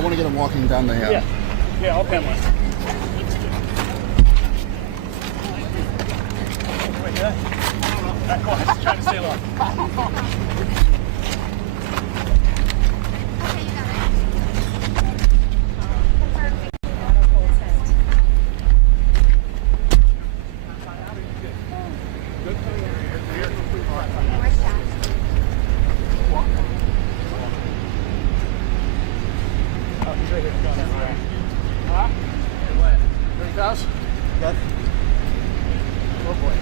I want to get him walking down the hill. Yeah, I'll pen one. Wait, did I? Go ahead, just trying to stay low. Yes. Oh boy.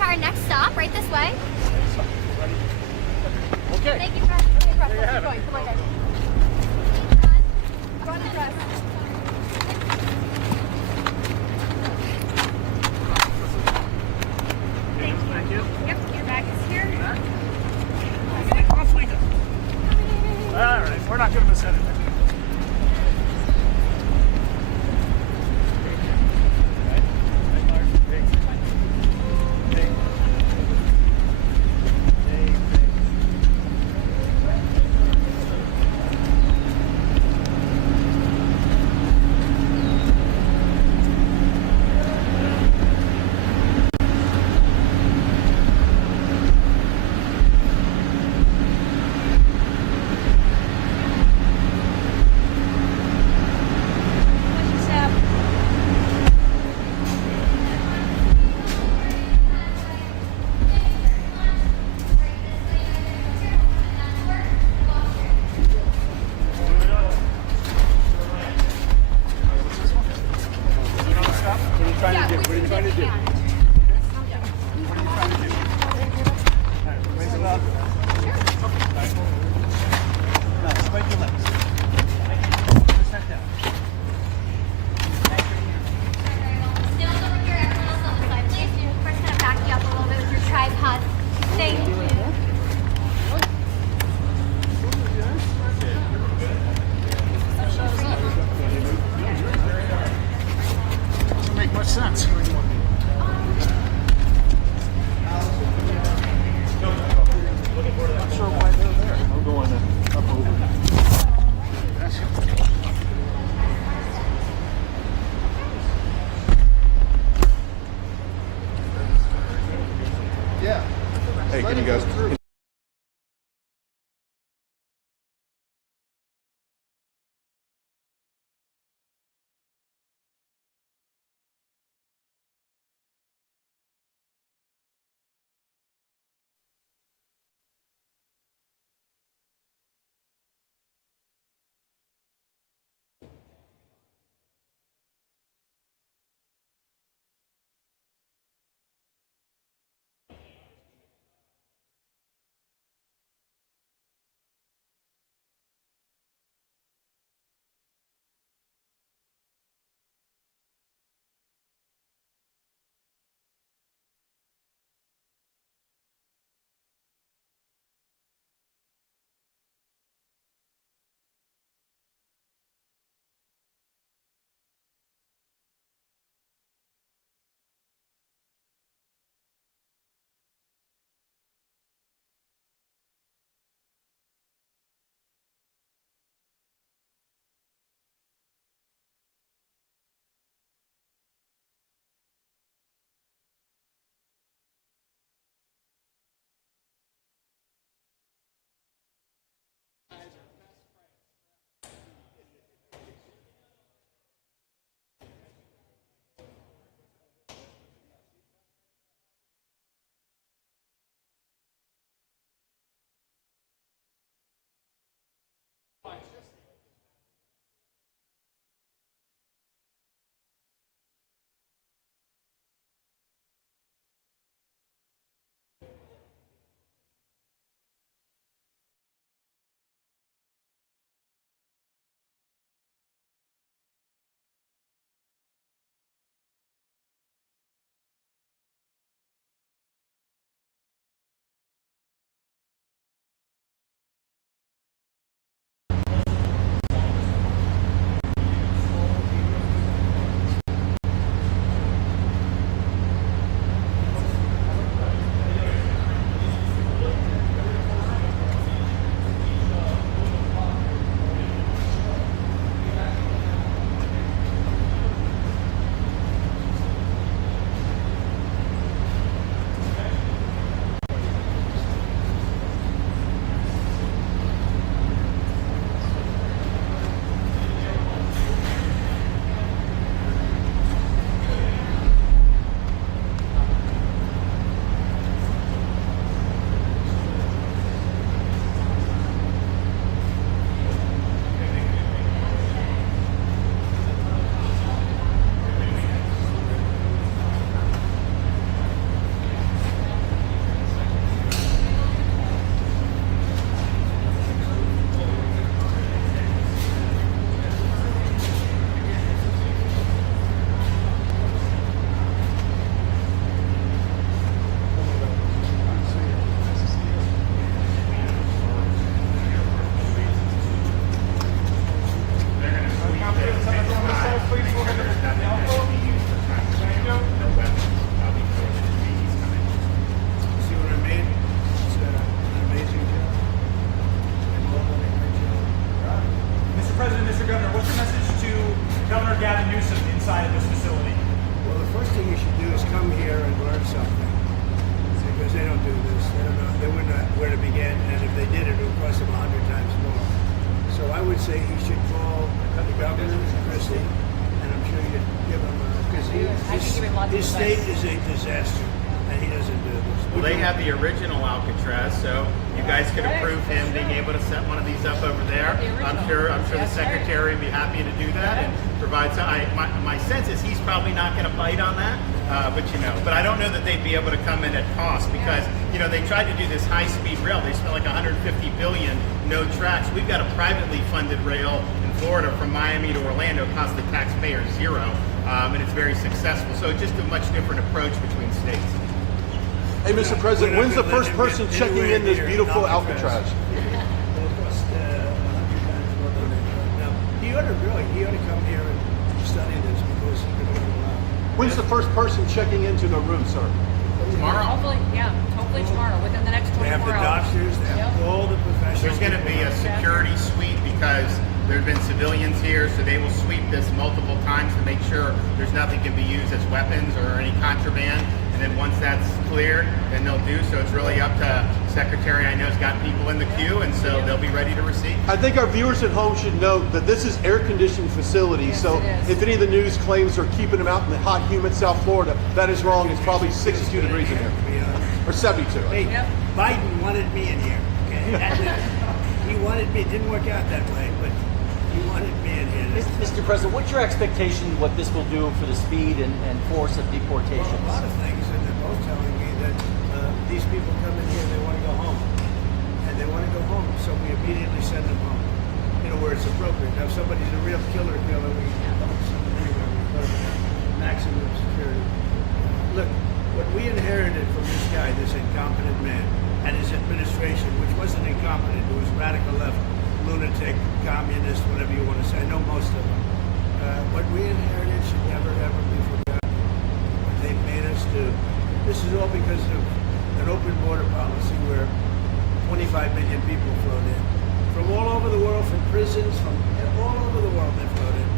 Our next stop, right this way. Okay. Thank you, Fred. Okay, Fred, There you have keep going. it. Come on, guys. Run and dress. Thank you. Yep, your bag is here. All right, we're not going to miss anything. Sense. Not sure why they're there. I'm going up over. Yeah. Hey, can you guys? they wouldn't know where to begin, and if they did, it would cost them 100 times more. So I would say he should call the governor, Christie, and I'm sure you'd give him because his state is a disaster, and he doesn't do this. Well, they have the original Alcatraz, so you guys could approve him being able to set one of these up over there. I'm sure the secretary would be happy to do that and provide some. My sense is he's probably not going to bite on that, but I don't know that they'd be able to come in at cost because they tried to do this high-speed rail. They spent like 150 billion, no tracks. We've got a privately funded rail in Florida from Miami to Orlando, cost the taxpayer zero, and it's very successful. So just a much different approach between states. Hey, Mr. President, when's the first person checking in this beautiful Alcatraz? It'll cost 100 times more than they do. Now, he ought to come here and study this because he could learn a lot. When's the first person checking into the room, sir? Tomorrow. Hopefully tomorrow, within the next 24 They have the hours. doctors, they have all the professionals. There's going to be a security sweep because there have been civilians here, so they will sweep this multiple times to make sure there's nothing can be used as weapons or any contraband. And then once that's cleared, then they'll do. So it's really up to Secretary. I know has got people in the queue, and so they'll be ready to receive. I think our viewers at home should note that this is air-conditioned facility, so if any of the news claims are keeping them out in the hot, humid South Florida, that is wrong. It's probably 62 degrees in here, or 72. Hey, Biden wanted me in here. Okay? He wanted me. It didn't work out that way, but he wanted me in here. Mr. President, what's your expectation what this will do for the speed and force of deportations? Well, a lot of things, and they're both telling me that these people come in here, they want to go home. And they want to go home, so we immediately send them home, where it's appropriate. Now, if somebody's a real killer, we don't send them anywhere. We put them in maximum security. Look, what we inherited from this guy, this incompetent man, and his administration, which wasn't incompetent, it was radical left, lunatic, communist, whatever you want to say. I know most of them. What we inherited should never, ever be forgotten. What they've made us do. This is all because of an open border policy where 25 million people flowed in. From all over the world, from prisons, from all over the world they flowed in.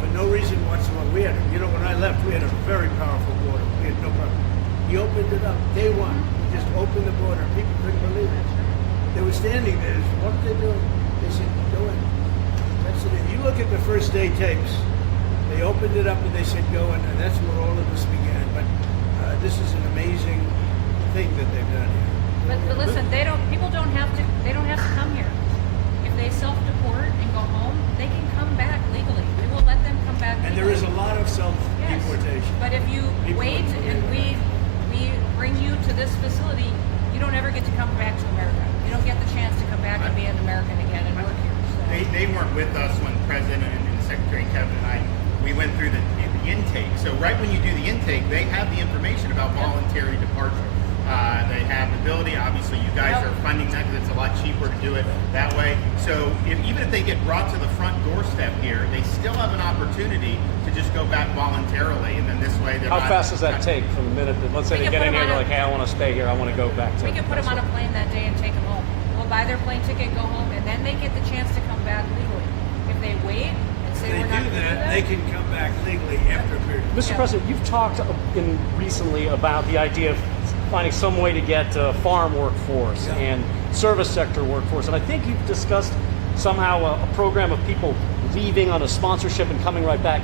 For no reason whatsoever. We had, when I left, we had a very powerful border. We had no problem. He opened it up. Day one, he just opened the border. People couldn't believe it. They were standing there. What are they doing? They said, go in. That's it. You look at the first day tapes. They opened it up and they said, go in. And that's where all of this began. But this is an amazing thing that they've done here. But listen, people don't have to come here. If they self-deport and go home, they can come back legally. We will let them come back legally. And there is a lot of self-deportation. Yes. But if you wait and we bring you to this facility, you don't ever get to come back to America. You don't get the chance to come back and be an American again and work here. So. They weren't with us when the President and Secretary Kevin and I, we went through the intake. So right when you do the intake, they have the information about voluntary departure. They have the ability, obviously you guys are funding that because it's a lot cheaper to do it that way. So even if they get brought to the front doorstep here, they still have an opportunity to just go back voluntarily, and then this way they're How fast does that take from the minute that, let's say they get in here, they're like, hey, I want to stay here, I want to go back to... We can put them on a plane that day and take them home. We'll buy their plane ticket, go home, and then they get the chance to come back legally. If they wait and say we're not going to do that, they can come back legally after a period. Mr. President, you've talked recently about the idea of finding some way to get farm workforce and service sector workforce, and I think you've discussed somehow a program of people leaving on a sponsorship and coming right back.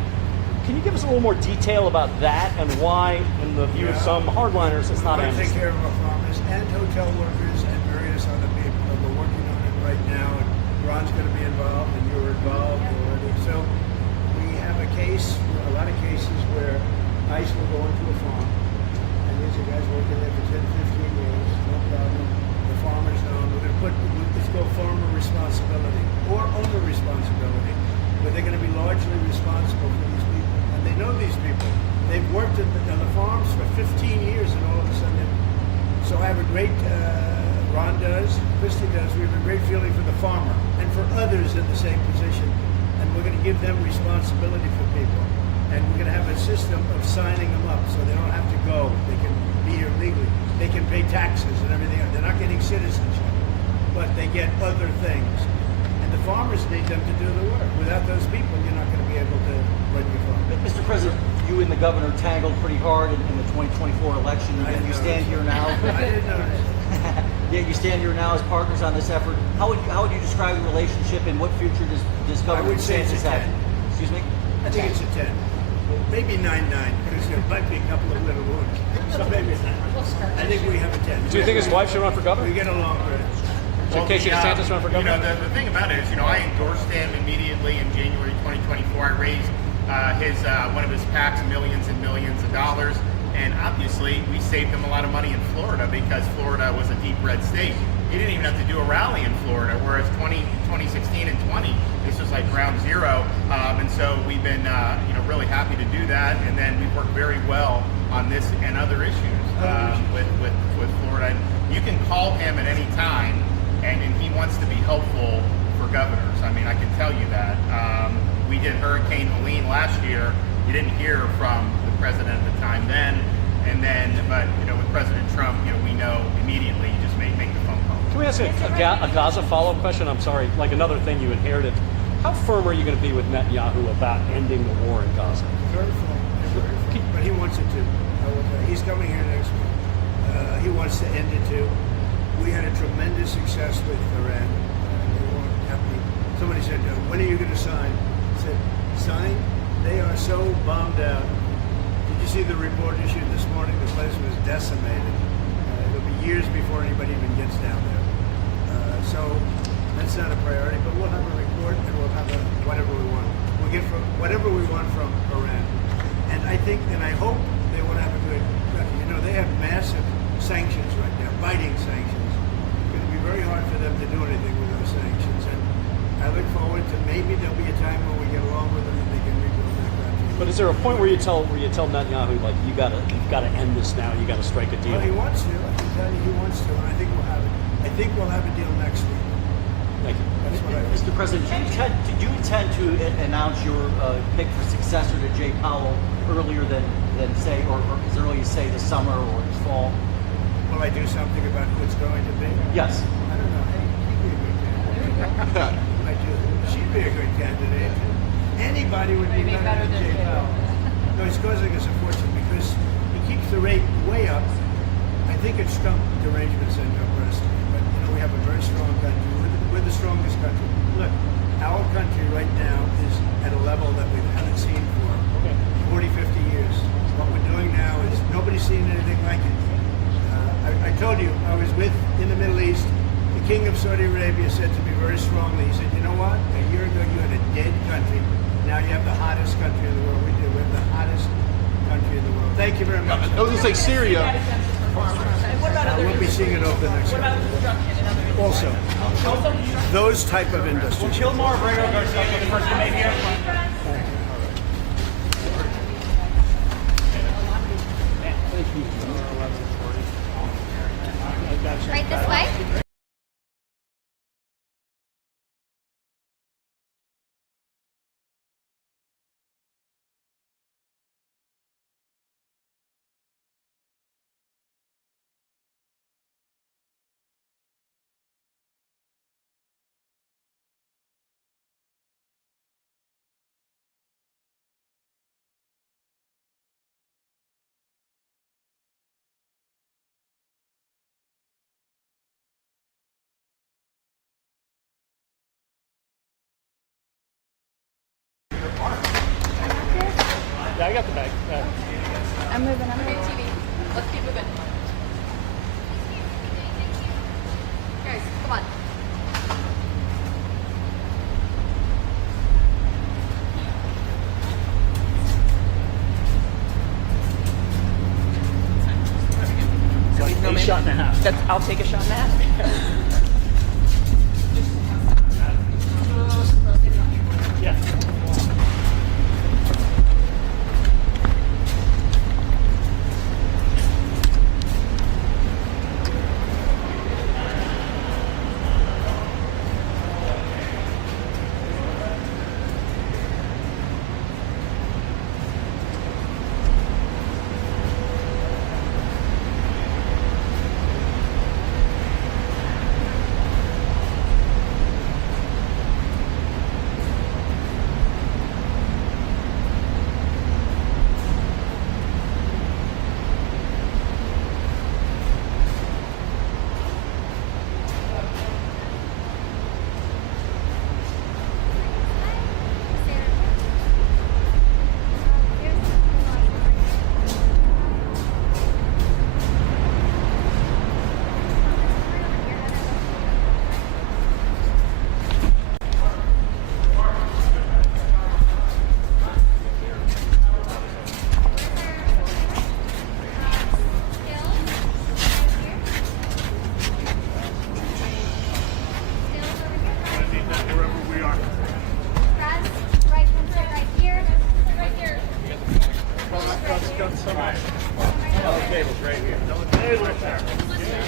Can you give us a little more detail about that and why, in the view of some hardliners, it's not amnesty? amnesty? Take care of our farmers and hotel workers and various other people. We're working on it right now, and Ron's going to be involved, and you're involved already. So we have a lot of cases where ICE will go into a farm, and these are guys working there for 10, 15 years, no problem. The farmers know. We're going to let's go farmer responsibility or owner responsibility, but they're going to be largely responsible for these people. And they know these people. They've worked on the farms for 15 years, and all of a sudden, so I have a great, Ron does, Christie does, we have a great feeling for the farmer and for others in the same position. And we're going to give them responsibility for people. And we're going to have a system of signing them up so they don't have to go. They can be here legally. They can pay taxes and everything. They're not getting citizenship, but they get other things. And the farmers need them to do the work. Without those people, you're not going to be able to run your farm. Mr. President, you and the governor tangled pretty hard in the 2024 election. You stand here now. I didn't notice. Yet you stand here now as partners on this effort. How would you describe the relationship, and what future does I Governor would say it's DeSantis a have? 10. Excuse me? I think it's a 10. Maybe 9-9, because there might be a couple of little wounds. So maybe it's 9. I think we have a 10. Do you think his wife should run for governor? We get along great. Should Casey DeSantis run for governor? The thing about it is, I endorsed him immediately in January 2024. I raised one of his PACs millions and millions of dollars, and obviously we saved him a lot of money in Florida because Florida was a deep red state. He didn't even have to do a rally in Florida, whereas 2016 and 20, this was like ground zero, and so we've been really happy to do that, and then we worked very well on this and other issues with Florida. You can call him at any time, and he wants to be helpful for governors. I mean, I can tell you that. We did Hurricane Helene last year. You didn't hear from the president at the time then, but with President Trump, we know immediately. You just make the phone call. Can we ask a Gaza follow-up question? I'm sorry, like another thing you inherited. How firm are you going to be with Netanyahu about ending the war in Gaza? Very full, but he wants it to. I will tell you. He's coming here next week. He wants to end it too. We had a tremendous success with Iran. They weren't happy. Somebody said, "When are you going to sign?" I said, "Sign? They are so bombed out." Did you see the report issued this morning? The place was decimated. It'll be years before anybody even gets down there. So that's not a priority. But we'll have a report, and we'll have whatever we want. We'll get whatever we want from Iran. And I think, and I hope they will have a good. They have massive sanctions right now, biting sanctions. It's going to be very hard for them to do anything with those sanctions. And I look forward to maybe there'll be a time when we get along with them and they can rebuild that country. But is there a point where you tell Netanyahu, like, you've got to end this now, you got to strike a deal? Well, he wants to. I can tell you he wants to, and I think we'll have it. I think we'll have a deal next week. Thank you. That's what I think. Mr. President, did you intend to announce your pick for successor to Jay Powell earlier than say, or as early as say the summer or the fall? Will I do something about who it's going to be? Yes. I don't know. Hey, she'd be a good candidate. She'd be a good candidate. Anybody would be better than Jay Powell. No, he's causing us a fortune because he keeps the rate way up. I think it's Trump derangement syndrome personally, but we have a very strong country. We're the strongest country. Look, our country right now is at a level that we haven't seen for 40, 50 years. What we're doing now is nobody's seen anything like it. I told you, I was in the Middle East. The King of Saudi Arabia said to me very strongly, he said, "You know what? A year ago you had a dead country. Now you have the hottest country in the world." We do. We have the hottest country in the world. Thank you very much. I was going to say Syria. We'll be seeing it over the next couple of years. Also, those type of industries. Kilmore, Brago, Garcia, the first to make here. Right this way. Yeah, I got the bag. I'm moving. TV. Let's keep moving. Guys, come on. A shot and a half. I'll take a shot and a half. Yeah.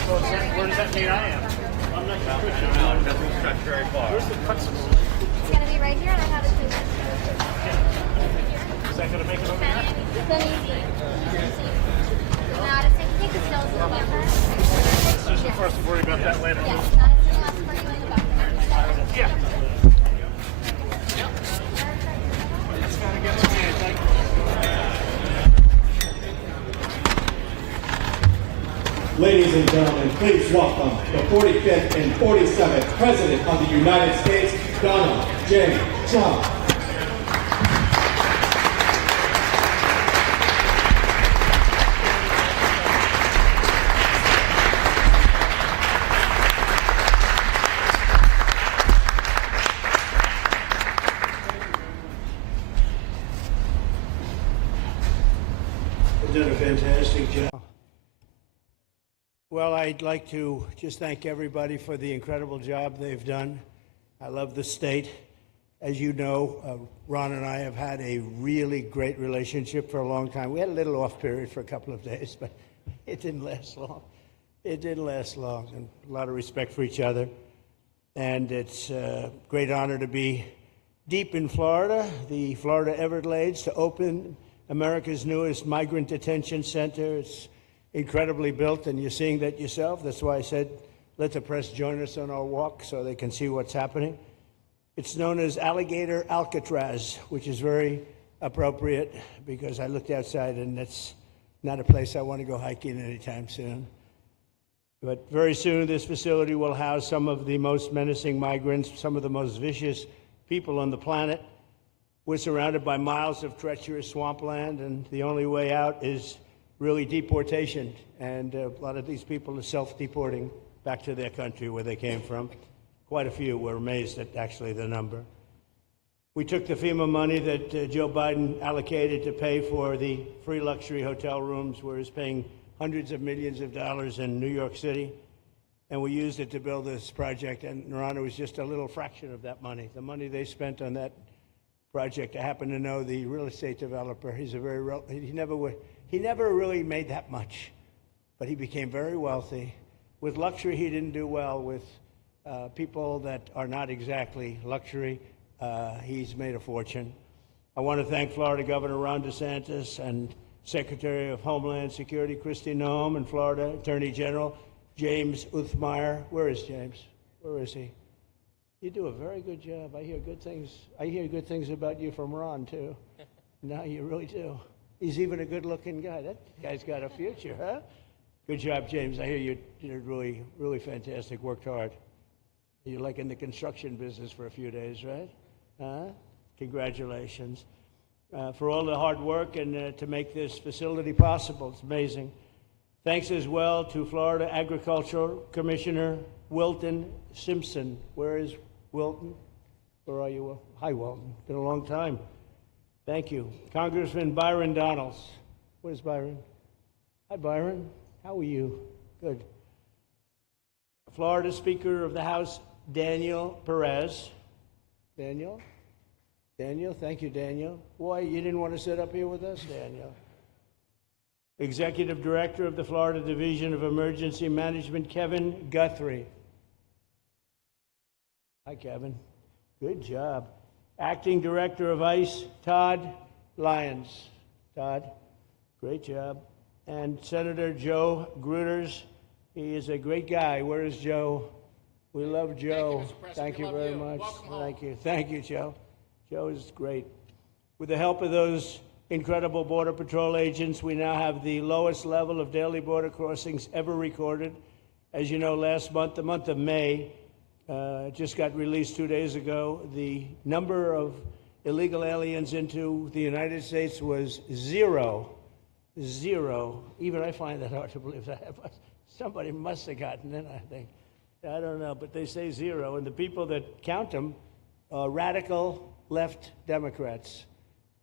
Where does that mean I am? I'm not Christian. No, it doesn't stretch very far. Where's the principal? It's gonna be right here, and I have it too. Is that going to make it over here? It's an easy. Not a single thing, still in the buffer. Just the first, worry about that later. Yes, not a single last for you in the buffer. Yeah. Ladies and gentlemen, please welcome the 45th and 47th President of the United States, Donald J. Trump. They've done a fantastic job. Well, I'd like to just thank everybody for the incredible job they've done. I love the state. As you know, Ron and I have had a really great relationship for a long time. We had a little off period for a couple of days, but it didn't last long. It didn't last long, and a lot of respect for each other. And it's a great honor to be deep in Florida, the Florida Everglades, to open America's newest migrant detention center. It's incredibly built, and you're seeing that yourself. That's why I said, let the press join us on our walk so they can see what's happening. It's known as Alligator Alcatraz, which is very appropriate because I looked outside and that's not a place I want to go hiking anytime soon. But very soon this facility will house some of the most menacing migrants, some of the most vicious people on the planet. We're surrounded by miles of treacherous swampland, and the only way out is really deportation, and a lot of these people are self-deporting back to their country where they came from. Quite a few. We're amazed at actually the number. We took the FEMA money that Joe Biden allocated to pay for the free luxury hotel rooms, where he's paying hundreds of millions of dollars in New York City, and we used it to build this project, and Ron, was just a little fraction of that money. The money they spent on that project, I happen to know the real estate developer. He's a very, he never really made that much, but he became very wealthy. With luxury, he didn't do well. With people that are not exactly luxury, he's made a fortune. I want to thank Florida Governor Ron DeSantis and Secretary of Homeland Security Kristi Noem, and Florida Attorney General James Uthmeier. Where is James? Where is he? You do a very good job. I hear good things. I hear good things about you from Ron, too. No, you really do. He's even a good-looking guy. That guy's got a future, huh? Good job, James. I hear you did really, really fantastic. Worked hard. You're like in the construction business for a few days, right? Huh? Congratulations. For all the hard work and to make this facility possible. It's amazing. Thanks as well to Florida Agricultural Commissioner Wilton Simpson. Where is Wilton? Where are you? Hi, Wilton. Been a long time. Thank you. Congressman Byron Donalds. Where's Byron? Hi, Byron. How are you? Good. Florida Speaker of the House, Daniel Perez. Daniel? Daniel? Thank you, Daniel. Why, you didn't want to sit up here with us, Daniel? Executive Director of the Florida Division of Emergency Management, Kevin Guthrie. Hi, Kevin. Good job. Acting Director of ICE, Todd Lyons. Todd, great job. And Senator Joe Gruters. He is a great guy. Where is Joe? We love Joe. Thank you very much. Thank you. Thank you, Joe. Joe is great. With the help of those incredible Border Patrol agents, we now have the lowest level of daily border crossings ever recorded. As you know, last month, the month of May, just got released 2 days ago, the number of illegal aliens into the United States was zero. Zero. Even I find that hard to believe. That somebody must have gotten in, I think. I don't know, but they say zero. And the people that count them are radical left Democrats.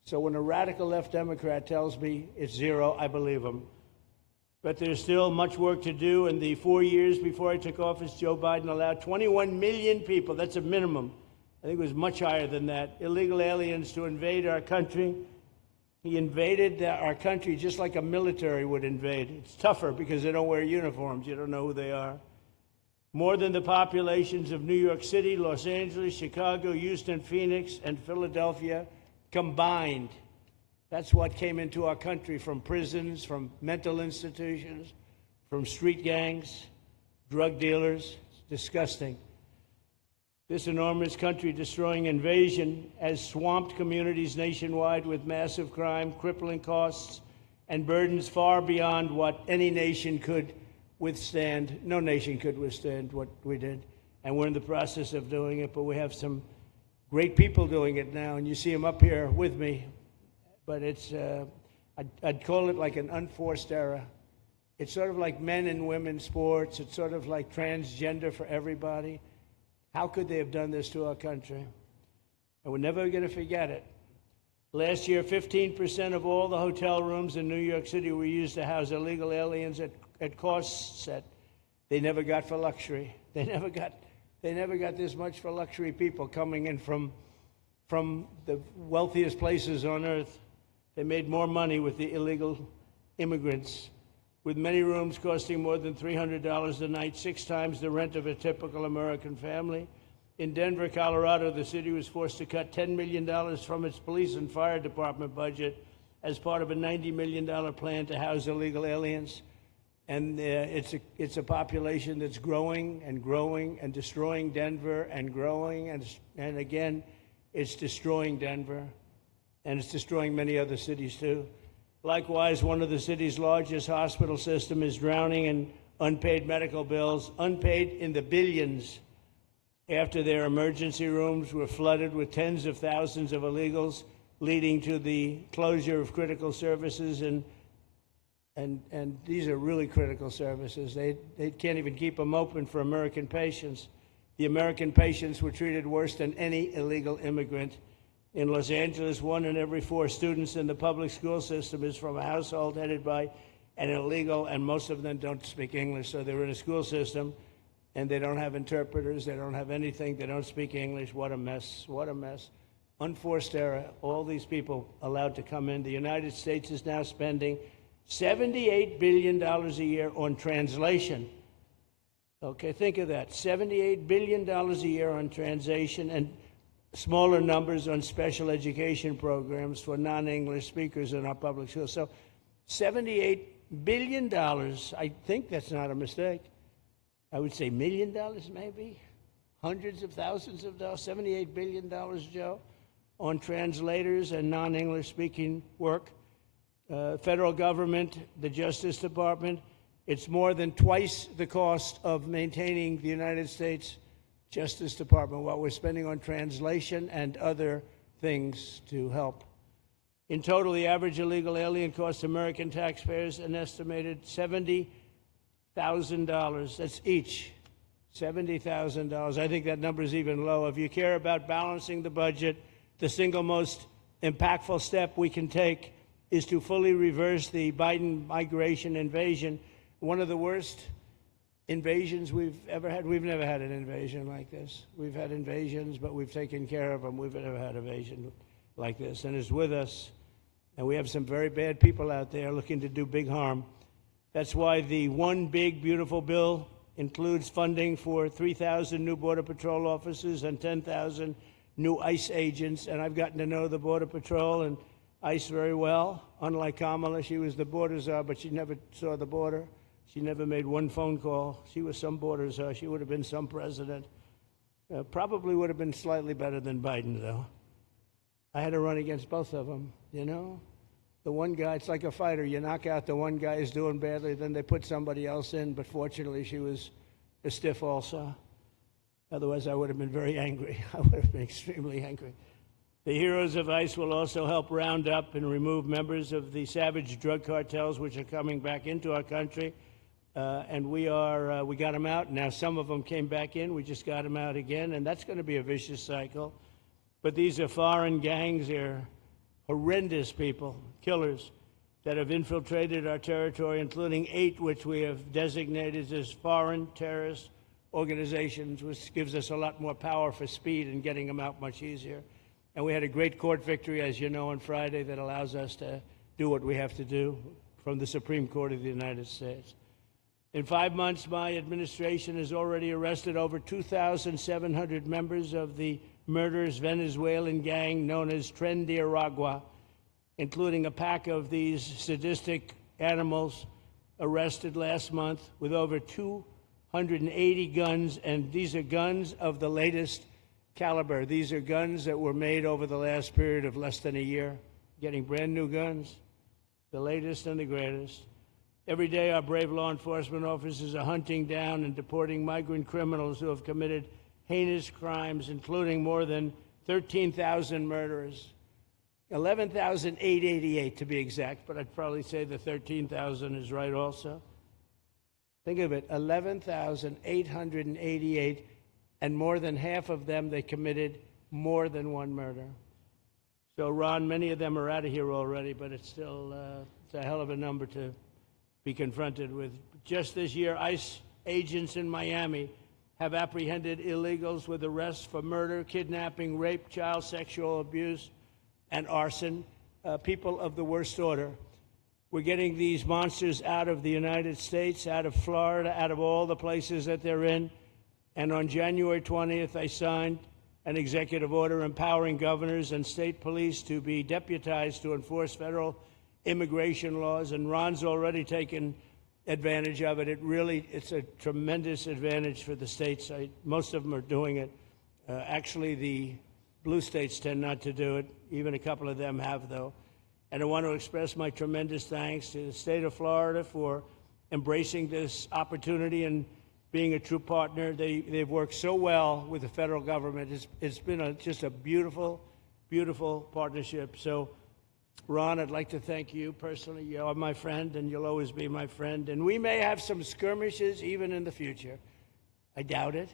So when a radical left Democrat tells me it's zero, I believe him. But there's still much work to do. In the 4 years before I took office, Joe Biden allowed 21 million people, that's a minimum, I think it was much higher than that, illegal aliens to invade our country. He invaded our country just like a military would invade. It's tougher because they don't wear uniforms. You don't know who they are. More than the populations of New York City, Los Angeles, Chicago, Houston, Phoenix, and Philadelphia combined. That's what came into our country from prisons, from mental institutions, from street gangs, drug dealers. It's disgusting. This enormous country-destroying invasion has swamped communities nationwide with massive crime, crippling costs, and burdens far beyond what any nation could withstand. No nation could withstand what we did, and we're in the process of doing it, but we have some great people doing it now, and you see them up here with me. But it's, I'd call it like an unforced era. It's sort of like men and women sports. It's sort of like transgender for everybody. How could they have done this to our country? And we're never going to forget it. Last year, 15% of all the hotel rooms in New York City were used to house illegal aliens at costs that they never got for luxury. They never got this much for luxury people coming in from the wealthiest places on earth. They made more money with the illegal immigrants, with many rooms costing more than $300 a night, 6 times the rent of a typical American family. In Denver, Colorado, the city was forced to cut $10 million from its police and fire department budget as part of a $90 million plan to house illegal aliens. And it's a population that's growing and growing and destroying Denver and growing. And again, it's destroying Denver. And it's destroying many other cities, too. Likewise, one of the city's largest hospital system is drowning in unpaid medical bills, unpaid in the billions, after their emergency rooms were flooded with tens of thousands of illegals, leading to the closure of critical services. And these are really critical services. They can't even keep them open for American patients. The American patients were treated worse than any illegal immigrant. In Los Angeles, 1 in every 4 students in the public school system is from a household headed by an illegal, and most of them don't speak English, so they're in a school system, and they don't have interpreters, they don't have anything, they don't speak English. What a mess, what a mess. Unforced error, all these people allowed to come in. The United States is now spending $78 billion a year on translation. Okay, think of that, $78 billion a year on translation, and smaller numbers on special education programs for non-English speakers in our public schools. So $78 billion, I think that's not a mistake. I would say $1 million maybe, hundreds of thousands of dollars, $78 billion, Joe, on translators and non-English speaking work. Federal government, the Justice Department, it's more than twice the cost of maintaining the United States Justice Department, what we're spending on translation and other things to help. In total, the average illegal alien costs American taxpayers an estimated $70,000. That's each, $70,000. I think that number is even low. If you care about balancing the budget, the single most impactful step we can take is to fully reverse the Biden migration invasion. One of the worst invasions we've ever had. We've never had an invasion like this. We've had invasions, but we've taken care of them. We've never had an invasion like this, and it's with us. And we have some very bad people out there looking to do big harm. That's why the One Big Beautiful Bill includes funding for 3,000 new Border Patrol officers and 10,000 new ICE agents. And I've gotten to know the Border Patrol and ICE very well. Unlike Kamala, she was the border czar, but she never saw the border. She never made one phone call. She was some border czar. She would have been some president. Probably would have been slightly better than Biden, though. I had to run against both of them, you know? The one guy, it's like a fighter. You knock out the one guy who's doing badly, then they put somebody else in. But fortunately, she was a stiff also. Otherwise, I would have been very angry. I would have been extremely angry. The heroes of ICE will also help round up and remove members of the savage drug cartels which are coming back into our country. And we got them out. Now some of them came back in. We just got them out again. And that's going to be a vicious cycle. But these are foreign gangs. They're horrendous people, killers, that have infiltrated our territory, including 8 which we have designated as foreign terrorist organizations, which gives us a lot more power for speed and getting them out much easier. And we had a great court victory, as you know, on Friday that allows us to do what we have to do from the Supreme Court of the United States. In 5 months, my administration has already arrested over 2,700 members of the murderous Venezuelan gang known as Tren de Aragua, including a pack of these sadistic animals arrested last month with over 280 guns, and these are guns of the latest caliber. These are guns that were made over the last period of less than a year, getting brand new guns, the latest and the greatest. Every day, our brave law enforcement officers are hunting down and deporting migrant criminals who have committed heinous crimes, including more than 13,000 murders. 11,888 to be exact, but I'd probably say the 13,000 is right also. Think of it, 11,888, and more than half of them, they committed more than one murder. So, Ron, many of them are out of here already, but it's still it's a hell of a number to be confronted with. Just this year, ICE agents in Miami have apprehended illegals with arrests for murder, kidnapping, rape, child sexual abuse, and arson, people of the worst order. We're getting these monsters out of the United States, out of Florida, out of all the places that they're in. And on January 20th, I signed an executive order empowering governors and state police to be deputized to enforce federal immigration laws, and Ron's already taken advantage of it. It's a tremendous advantage for the states. Most of them are doing it. Actually, the blue states tend not to do it. Even a couple of them have, though. And I want to express my tremendous thanks to the state of Florida for embracing this opportunity and being a true partner. They've worked so well with the federal government. It's been just a beautiful, beautiful partnership. So, Ron, I'd like to thank you personally. You are my friend, and you'll always be my friend. And we may have some skirmishes even in the future. I doubt it,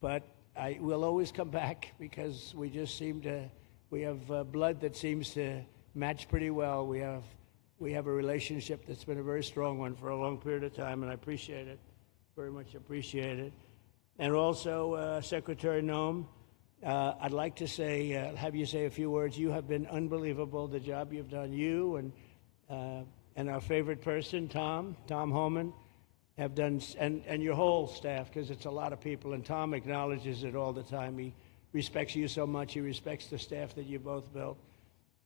but I will always come back because we just seem to, we have blood that seems to match pretty well. We have a relationship that's been a very strong one for a long period of time, and I appreciate it, very much appreciate it. And also, Secretary Noem, I'd like to say, have you say a few words. You have been unbelievable, the job you've done. You and our favorite person, Tom Homan, have done, and your whole staff, because it's a lot of people, and Tom acknowledges it all the time. He respects you so much. He respects the staff that you both built.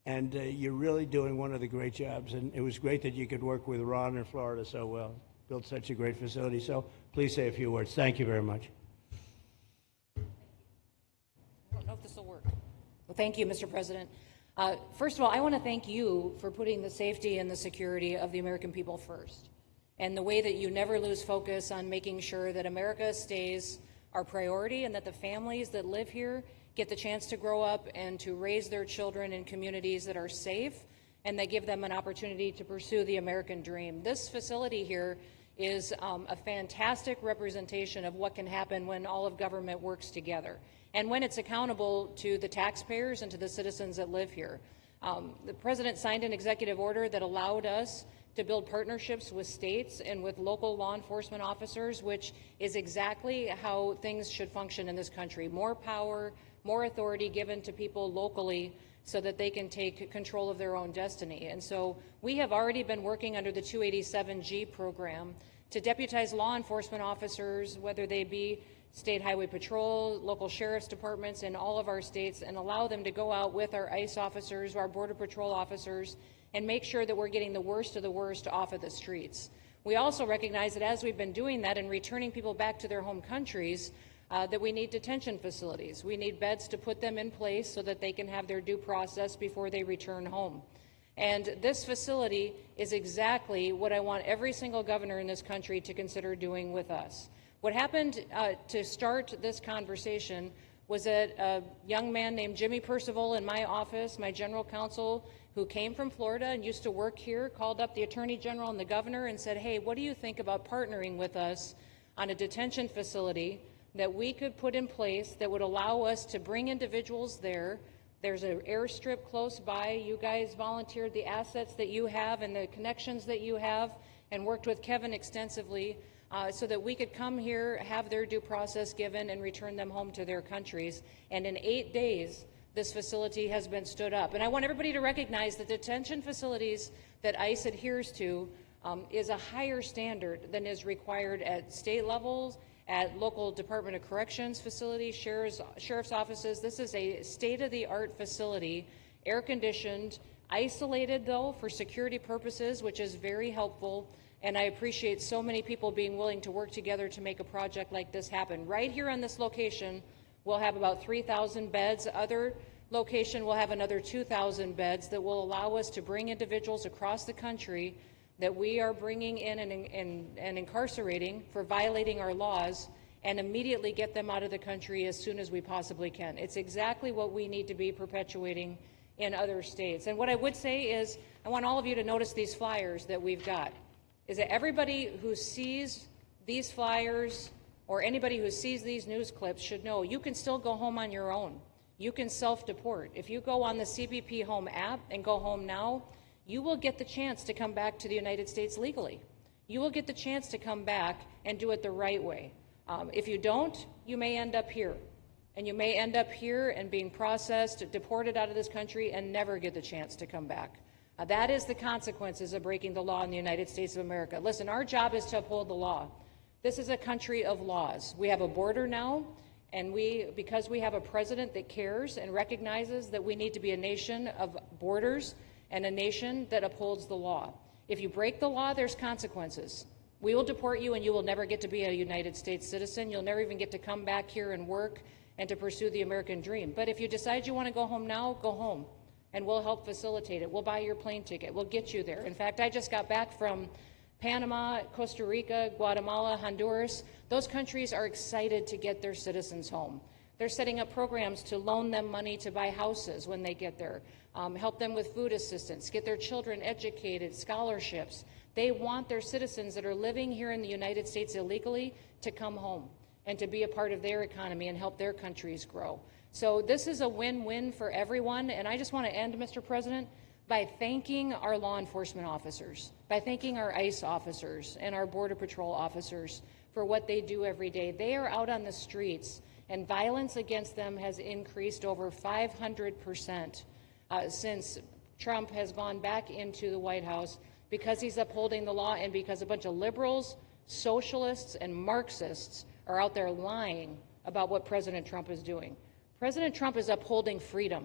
And you're really doing one of the great jobs. And it was great that you could work with Ron in Florida so well. Built such a great facility. So please say a few words. Thank you very much. I don't know if this will work. Well, thank you, Mr. President. First of all, I want to thank you for putting the safety and the security of the American people first, and the way that you never lose focus on making sure that America stays our priority and that the families that live here get the chance to grow up and to raise their children in communities that are safe and that give them an opportunity to pursue the American dream. This facility here is a fantastic representation of what can happen when all of government works together and when it's accountable to the taxpayers and to the citizens that live here. The President signed an executive order that allowed us to build partnerships with states and with local law enforcement officers, which is exactly how things should function in this country. More power, more authority given to people locally so that they can take control of their own destiny. And so we have already been working under the 287G program to deputize law enforcement officers, whether they be State Highway Patrol, local sheriff's departments in all of our states, and allow them to go out with our ICE officers, our Border Patrol officers, and make sure that we're getting the worst of the worst off of the streets. We also recognize that as we've been doing that and returning people back to their home countries, that we need detention facilities. We need beds to put them in place so that they can have their due process before they return home. And this facility is exactly what I want every single governor in this country to consider doing with us. What happened to start this conversation was that a young man named Jimmy Percival in my office, my general counsel, who came from Florida and used to work here, called up the Attorney General and the governor and said, hey, what do you think about partnering with us on a detention facility that we could put in place that would allow us to bring individuals there? There's an airstrip close by. You guys volunteered the assets that you have and the connections that you have and worked with Kevin extensively so that we could come here, have their due process given, and return them home to their countries. And in 8 days, this facility has been stood up. And I want everybody to recognize that detention facilities that ICE adheres to is a higher standard than is required at state levels, at local Department of Corrections facilities, sheriff's offices. This is a state-of-the-art facility, air-conditioned, isolated though for security purposes, which is very helpful. And I appreciate so many people being willing to work together to make a project like this happen. Right here on this location, we'll have about 3,000 beds. Other location will have another 2,000 beds that will allow us to bring individuals across the country that we are bringing in and incarcerating for violating our laws, and immediately get them out of the country as soon as we possibly can. It's exactly what we need to be perpetuating in other states. And what I would say is, I want all of you to notice these flyers that we've got, is that everybody who sees these flyers or anybody who sees these news clips should know you can still go home on your own. You can self-deport. If you go on the CBP Home app and go home now, you will get the chance to come back to the United States legally. You will get the chance to come back and do it the right way. If you don't, you may end up here. And you may end up here and being processed, deported out of this country, and never get the chance to come back. That is the consequences of breaking the law in the United States of America. Listen, our job is to uphold the law. This is a country of laws. We have a border now, and because we have a president that cares and recognizes that we need to be a nation of borders and a nation that upholds the law. If you break the law, there's consequences. We will deport you, and you will never get to be a United States citizen. You'll never even get to come back here and work and to pursue the American dream. But if you decide you want to go home now, go home, and we'll help facilitate it. We'll buy your plane ticket. We'll get you there. In fact, I just got back from Panama, Costa Rica, Guatemala, Honduras. Those countries are excited to get their citizens home. They're setting up programs to loan them money to buy houses when they get there, help them with food assistance, get their children educated, scholarships. They want their citizens that are living here in the United States illegally to come home and to be a part of their economy and help their countries grow. So this is a win-win for everyone, and I just want to end, Mr. President, by thanking our law enforcement officers, by thanking our ICE officers and our Border Patrol officers for what they do every day. They are out on the streets, and violence against them has increased over 500% since Trump has gone back into the White House, because he's upholding the law and because a bunch of liberals, socialists, and Marxists are out there lying about what President Trump is doing. President Trump is upholding freedom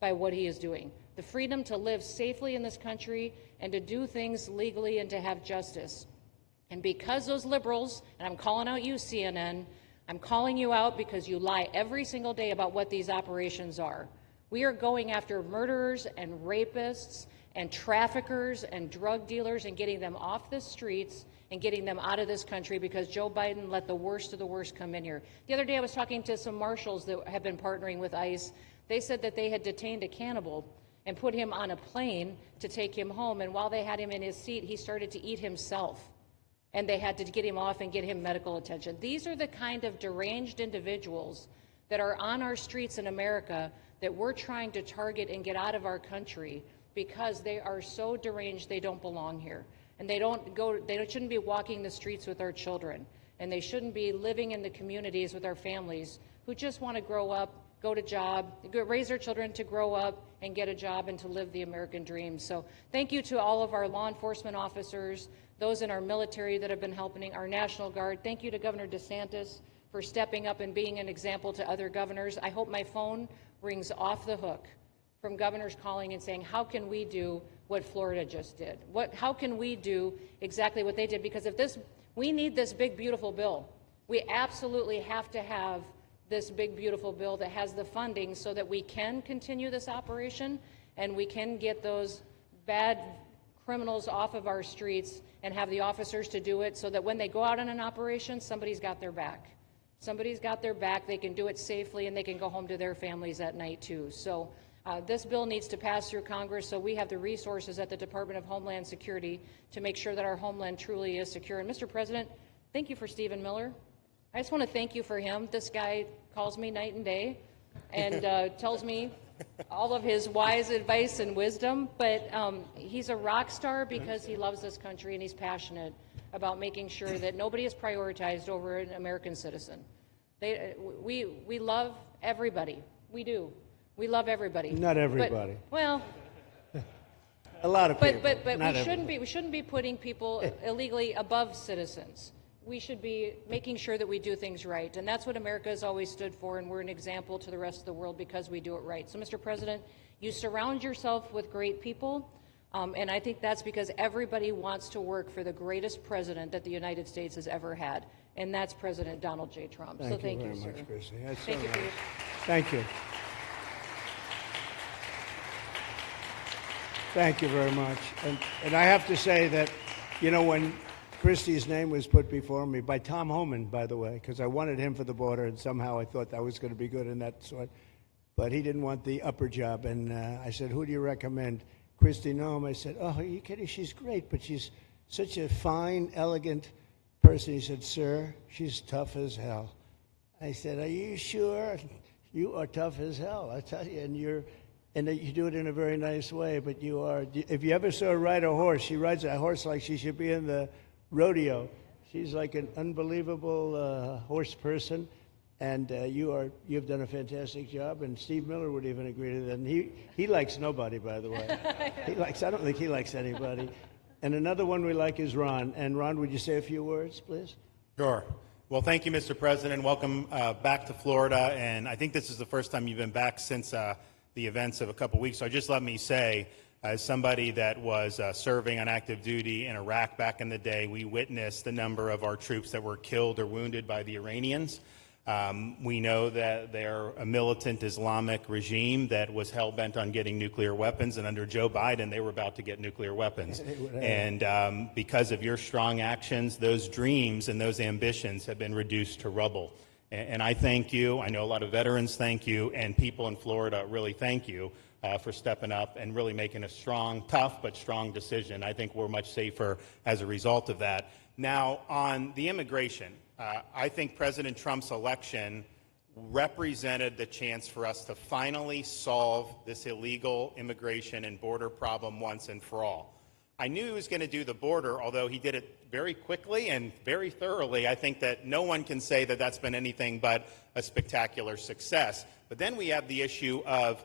by what he is doing. The freedom to live safely in this country and to do things legally and to have justice. And because those liberals, and I'm calling out you, CNN, I'm calling you out because you lie every single day about what these operations are. We are going after murderers and rapists and traffickers and drug dealers and getting them off the streets and getting them out of this country because Joe Biden let the worst of the worst come in here. The other day I was talking to some marshals that have been partnering with ICE. They said that they had detained a cannibal and put him on a plane to take him home, and while they had him in his seat, he started to eat himself, and they had to get him off and get him medical attention. These are the kind of deranged individuals that are on our streets in America that we're trying to target and get out of our country because they are so deranged they don't belong here. And they shouldn't be walking the streets with our children, and they shouldn't be living in the communities with our families who just want to grow up, go to job, raise their children to grow up and get a job and to live the American dream. So thank you to all of our law enforcement officers, those in our military that have been helping, our National Guard. Thank you to Governor DeSantis for stepping up and being an example to other governors. I hope my phone rings off the hook from governors calling and saying, how can we do what Florida just did? How can we do exactly what they did? Because we need this big, beautiful bill. We absolutely have to have this big, beautiful bill that has the funding so that we can continue this operation and we can get those bad criminals off of our streets and have the officers to do it so that when they go out on an operation, somebody's got their back. Somebody's got their back, they can do it safely, and they can go home to their families at night too. So this bill needs to pass through Congress so we have the resources at the Department of Homeland Security to make sure that our homeland truly is secure. And Mr. President, thank you for Stephen Miller. I just want to thank you for him. This guy calls me night and day and tells me all of his wise advice and wisdom, but he's a rock star because he loves this country and he's passionate about making sure that nobody is prioritized over an American citizen. We love everybody. We do. We love everybody. Not everybody. Well, A lot of people. but not we shouldn't be putting people illegally above citizens. We should be making sure that we do things right, and that's what America has always stood for, and we're an example to the rest of the world because we do it right. So, Mr. President, you surround yourself with great people, and I think that's because everybody wants to work for the greatest president that the United States has ever had, and that's President Donald J. Trump. Thank So thank you you, very sir. much, Christy. That's Thank so you for nice. your Thank you. Thank you very much. And I have to say that, you know, when Christie's name was put before me, by Tom Homan, by the way, because I wanted him for the border, and somehow I thought I was going to be good in that sort, but he didn't want the upper job. And I said, who do you recommend? Christie Noem. I said, oh, are you kidding? She's great, but she's such a fine, elegant person. He said, sir, she's tough as hell. I said, are you sure? You are tough as hell, I tell you, and you do it in a very nice way, but you are, if you ever saw her ride a horse, she rides a horse like she should be in the rodeo. She's like an unbelievable horse person, and you've done a fantastic job, and Steve Miller would even agree to that, and he likes nobody, by the way. I don't think he likes anybody. And another one we like is Ron, and Ron, would you say a few words, please? Sure. Well, thank you, Mr. President. Welcome back to Florida, and I think this is the first time you've been back since the events of a couple weeks. So just let me say, as somebody that was serving on active duty in Iraq back in the day, we witnessed the number of our troops that were killed or wounded by the Iranians. We know that they're a militant Islamic regime that was hell-bent on getting nuclear weapons, and under Joe Biden, they were about to get nuclear weapons. And because of your strong actions, those dreams and those ambitions have been reduced to rubble. And I thank you. I know a lot of veterans thank you, and people in Florida really thank you for stepping up and really making a strong, tough, but strong decision. I think we're much safer as a result of that. Now, on the immigration, I think President Trump's election represented the chance for us to finally solve this illegal immigration and border problem once and for all. I knew he was going to do the border, although he did it very quickly and very thoroughly. I think that no one can say that that's been anything but a spectacular success. But then we have the issue of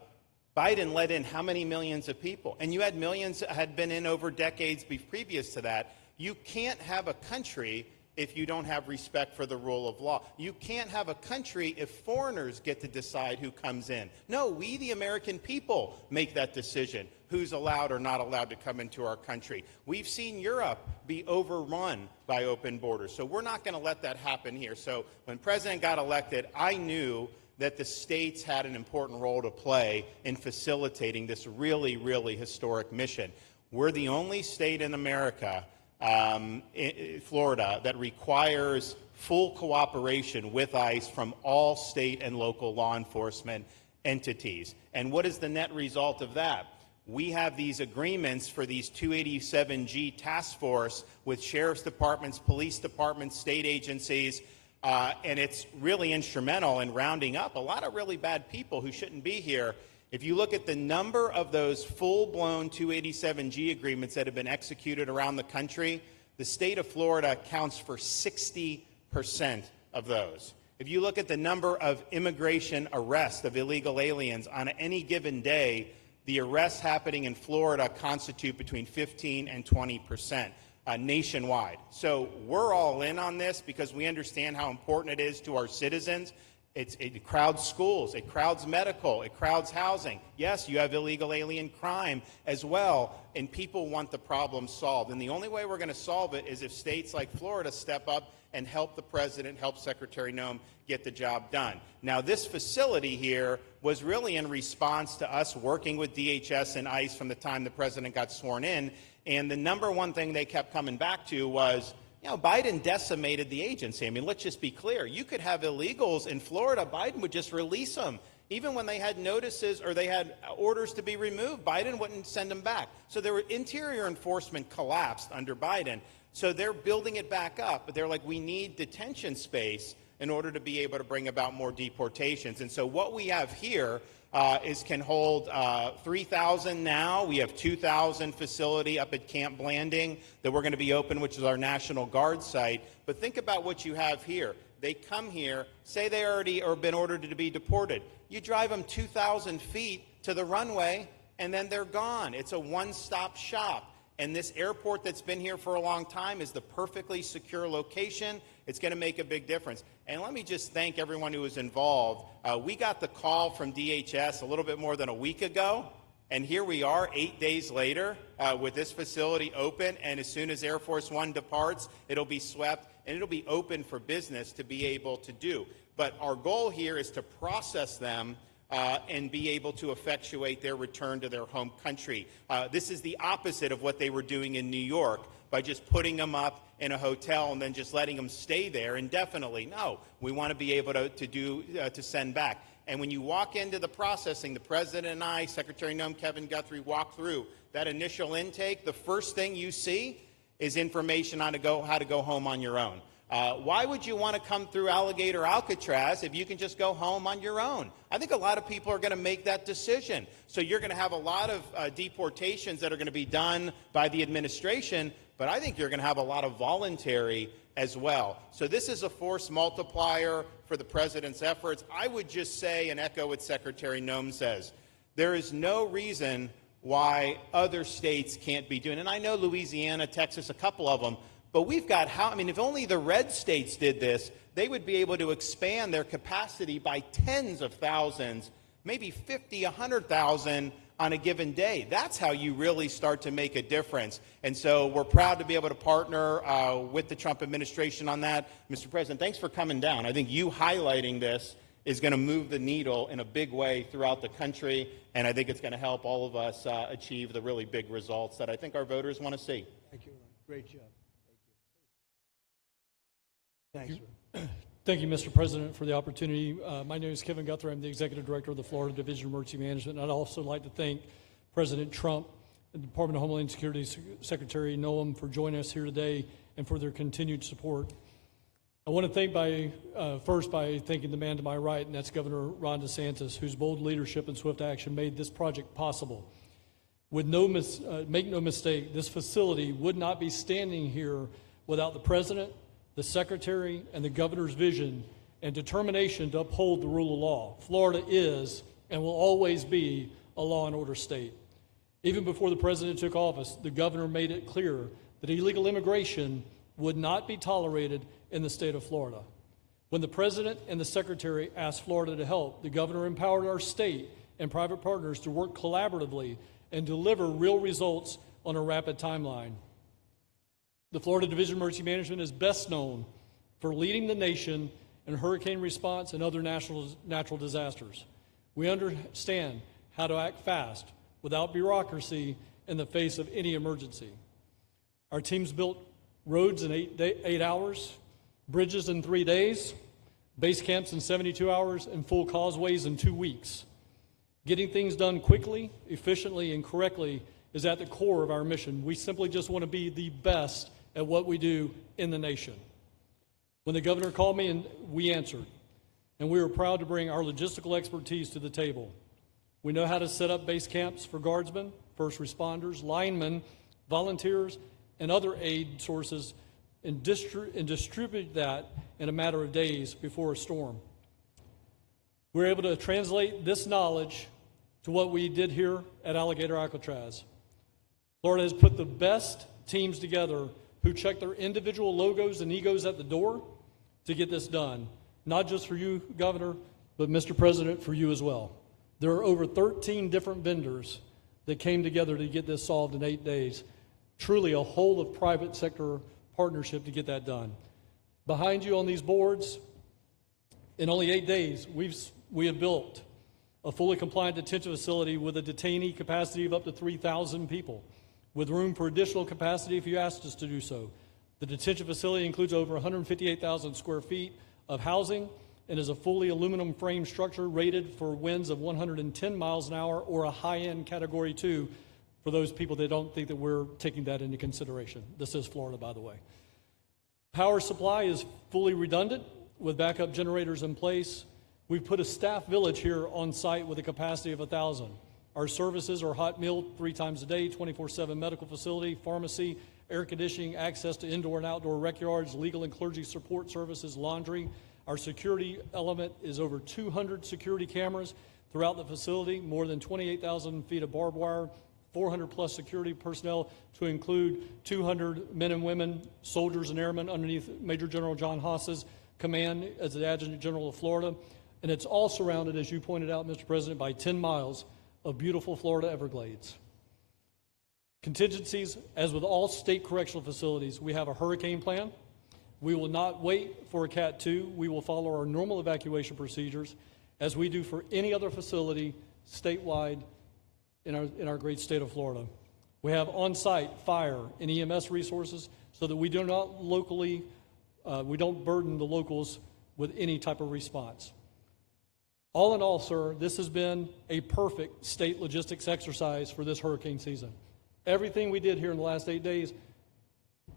Biden let in how many millions of people? And you had millions that had been in over decades previous to that. You can't have a country if you don't have respect for the rule of law. You can't have a country if foreigners get to decide who comes in. No, we, the American people, make that decision, who's allowed or not allowed to come into our country. We've seen Europe be overrun by open borders, so we're not going to let that happen here. So when President got elected, I knew that the states had an important role to play in facilitating this really, really historic mission. We're the only state in America, Florida, that requires full cooperation with ICE from all state and local law enforcement entities. And what is the net result of that? We have these agreements for these 287G task force with sheriff's departments, police departments, state agencies, and it's really instrumental in rounding up a lot of really bad people who shouldn't be here. If you look at the number of those full-blown 287G agreements that have been executed around the country, the state of Florida counts for 60% of those. If you look at the number of immigration arrests of illegal aliens on any given day, the arrests happening in Florida constitute between 15 and 20% nationwide. So we're all in on this because we understand how important it is to our citizens. It crowds schools, it crowds medical, it crowds housing. Yes, you have illegal alien crime as well, and people want the problem solved. And the only way we're going to solve it is if states like Florida step up and help the president, help Secretary Noem get the job done. Now, this facility here was really in response to us working with DHS and ICE from the time the president got sworn in, and the number one thing they kept coming back to was, you know, Biden decimated the agency. I mean, let's just be clear. You could have illegals in Florida. Biden would just release them. Even when they had notices or they had orders to be removed, Biden wouldn't send them back. So their interior enforcement collapsed under Biden. So they're building it back up. But they're like, we need detention space in order to be able to bring about more deportations. And so what we have here can hold 3,000 now. We have 2,000 facility up at Camp Blanding that we're going to be open, which is our National Guard site. But think about what you have here. They come here, say they already or been ordered to be deported. You drive them 2,000 feet to the runway, and then they're gone. It's a one-stop shop. And this airport that's been here for a long time is the perfectly secure location. It's going to make a big difference. And let me just thank everyone who was involved. We got the call from DHS a little bit more than a week ago, and here we are 8 days later with this facility open, and as soon as Air Force One departs, it'll be swept, and it'll be open for business to be able to do. But our goal here is to process them and be able to effectuate their return to their home country. This is the opposite of what they were doing in New York by just putting them up in a hotel and then just letting them stay there indefinitely. No, we want to be able to send back. And when you walk into the processing, the President and I, Secretary Noem, Kevin Guthrie, walk through that initial intake, the first thing you see is information on how to go home on your own. Why would you want to come through Alligator Alcatraz if you can just go home on your own? I think a lot of people are going to make that decision. So you're going to have a lot of deportations that are going to be done by the administration, but I think you're going to have a lot of voluntary as well. So this is a force multiplier for the President's efforts. I would just say and echo what Secretary Noem says. There is no reason why other states can't be doing it. And I know Louisiana, Texas, a couple of them, but we've got if only the red states did this, they would be able to expand their capacity by tens of thousands, maybe 50, 100,000 on a given day. That's how you really start to make a difference. And so we're proud to be able to partner with the Trump administration on that. Mr. President, thanks for coming down. I think you highlighting this is going to move the needle in a big way throughout the country, and I think it's going to help all of us achieve the really big results that I think our voters want to see. Thank you, Ron. Great job. Thanks, Ron. Thank you, Mr. President, for the opportunity. My name is Kevin Guthrie. I'm the Executive Director of the Florida Division of Emergency Management. And I'd also like to thank President Trump and the Department of Homeland Security Secretary Noem for joining us here today and for their continued support. I want to thank first by thanking the man to my right, and that's Governor Ron DeSantis, whose bold leadership and swift action made this project possible. Make no mistake, this facility would not be standing here without the President, the Secretary, and the Governor's vision and determination to uphold the rule of law. Florida is and will always be a law and order state. Even before the President took office, the Governor made it clear that illegal immigration would not be tolerated in the state of Florida. When the President and the Secretary asked Florida to help, the Governor empowered our state and private partners to work collaboratively and deliver real results on a rapid timeline. The Florida Division of Emergency Management is best known for leading the nation in hurricane response and other natural disasters. We understand how to act fast without bureaucracy in the face of any emergency. Our teams built roads in 8 hours, bridges in 3 days, base camps in 72 hours, and full causeways in 2 weeks. Getting things done quickly, efficiently, and correctly is at the core of our mission. We simply just want to be the best at what we do in the nation. When the Governor called me, and we answered, and we were proud to bring our logistical expertise to the table. We know how to set up base camps for guardsmen, first responders, linemen, volunteers, and other aid sources, and distribute that in a matter of days before a storm. We're able to translate this knowledge to what we did here at Alligator Alcatraz. Florida has put the best teams together who check their individual logos and egos at the door to get this done. Not just for you, Governor, but Mr. President, for you as well. There are over 13 different vendors that came together to get this solved in 8 days. Truly a whole of private sector partnership to get that done. Behind you on these boards, in only 8 days, we have built a fully compliant detention facility with a detainee capacity of up to 3,000 people, with room for additional capacity if you asked us to do so. The detention facility includes over 158,000 square feet of housing and is a fully aluminum frame structure rated for winds of 110 miles an hour or a high-end Category 2 for those people that don't think that we're taking that into consideration. This is Florida, by the way. Power supply is fully redundant with backup generators in place. We've put a staff village here on site with a capacity of 1,000. Our services are hot meal 3 times a day, 24/7 medical facility, pharmacy, air conditioning, access to indoor and outdoor rec yards, legal and clergy support services, laundry. Our security element is over 200 security cameras throughout the facility, more than 28,000 feet of barbed wire, 400 plus security personnel to include 200 men and women, soldiers and airmen underneath Major General John Haas's command as the Adjutant General of Florida. And it's all surrounded, as you pointed out, Mr. President, by 10 miles of beautiful Florida Everglades. Contingencies, as with all state correctional facilities, we have a hurricane plan. We will not wait for a Cat 2. We will follow our normal evacuation procedures as we do for any other facility statewide in our great state of Florida. We have on-site fire and EMS resources so that we do not we don't burden the locals with any type of response. All in all, sir, this has been a perfect state logistics exercise for this hurricane season. Everything we did here in the last 8 days,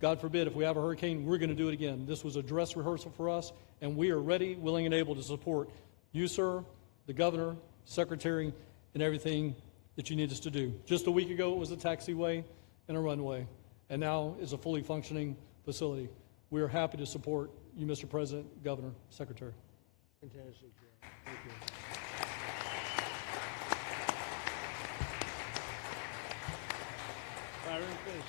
God forbid, if we have a hurricane, we're going to do it again. This was a dress rehearsal for us, and we are ready, willing, and able to support you, sir, the governor, secretary, and everything that you need us to do. Just a week ago, it was a taxiway and a runway, and now is a fully functioning facility. We are happy to support you, Mr. President, Governor, Secretary. Fantastic, Joe. Thank you. Byron, please.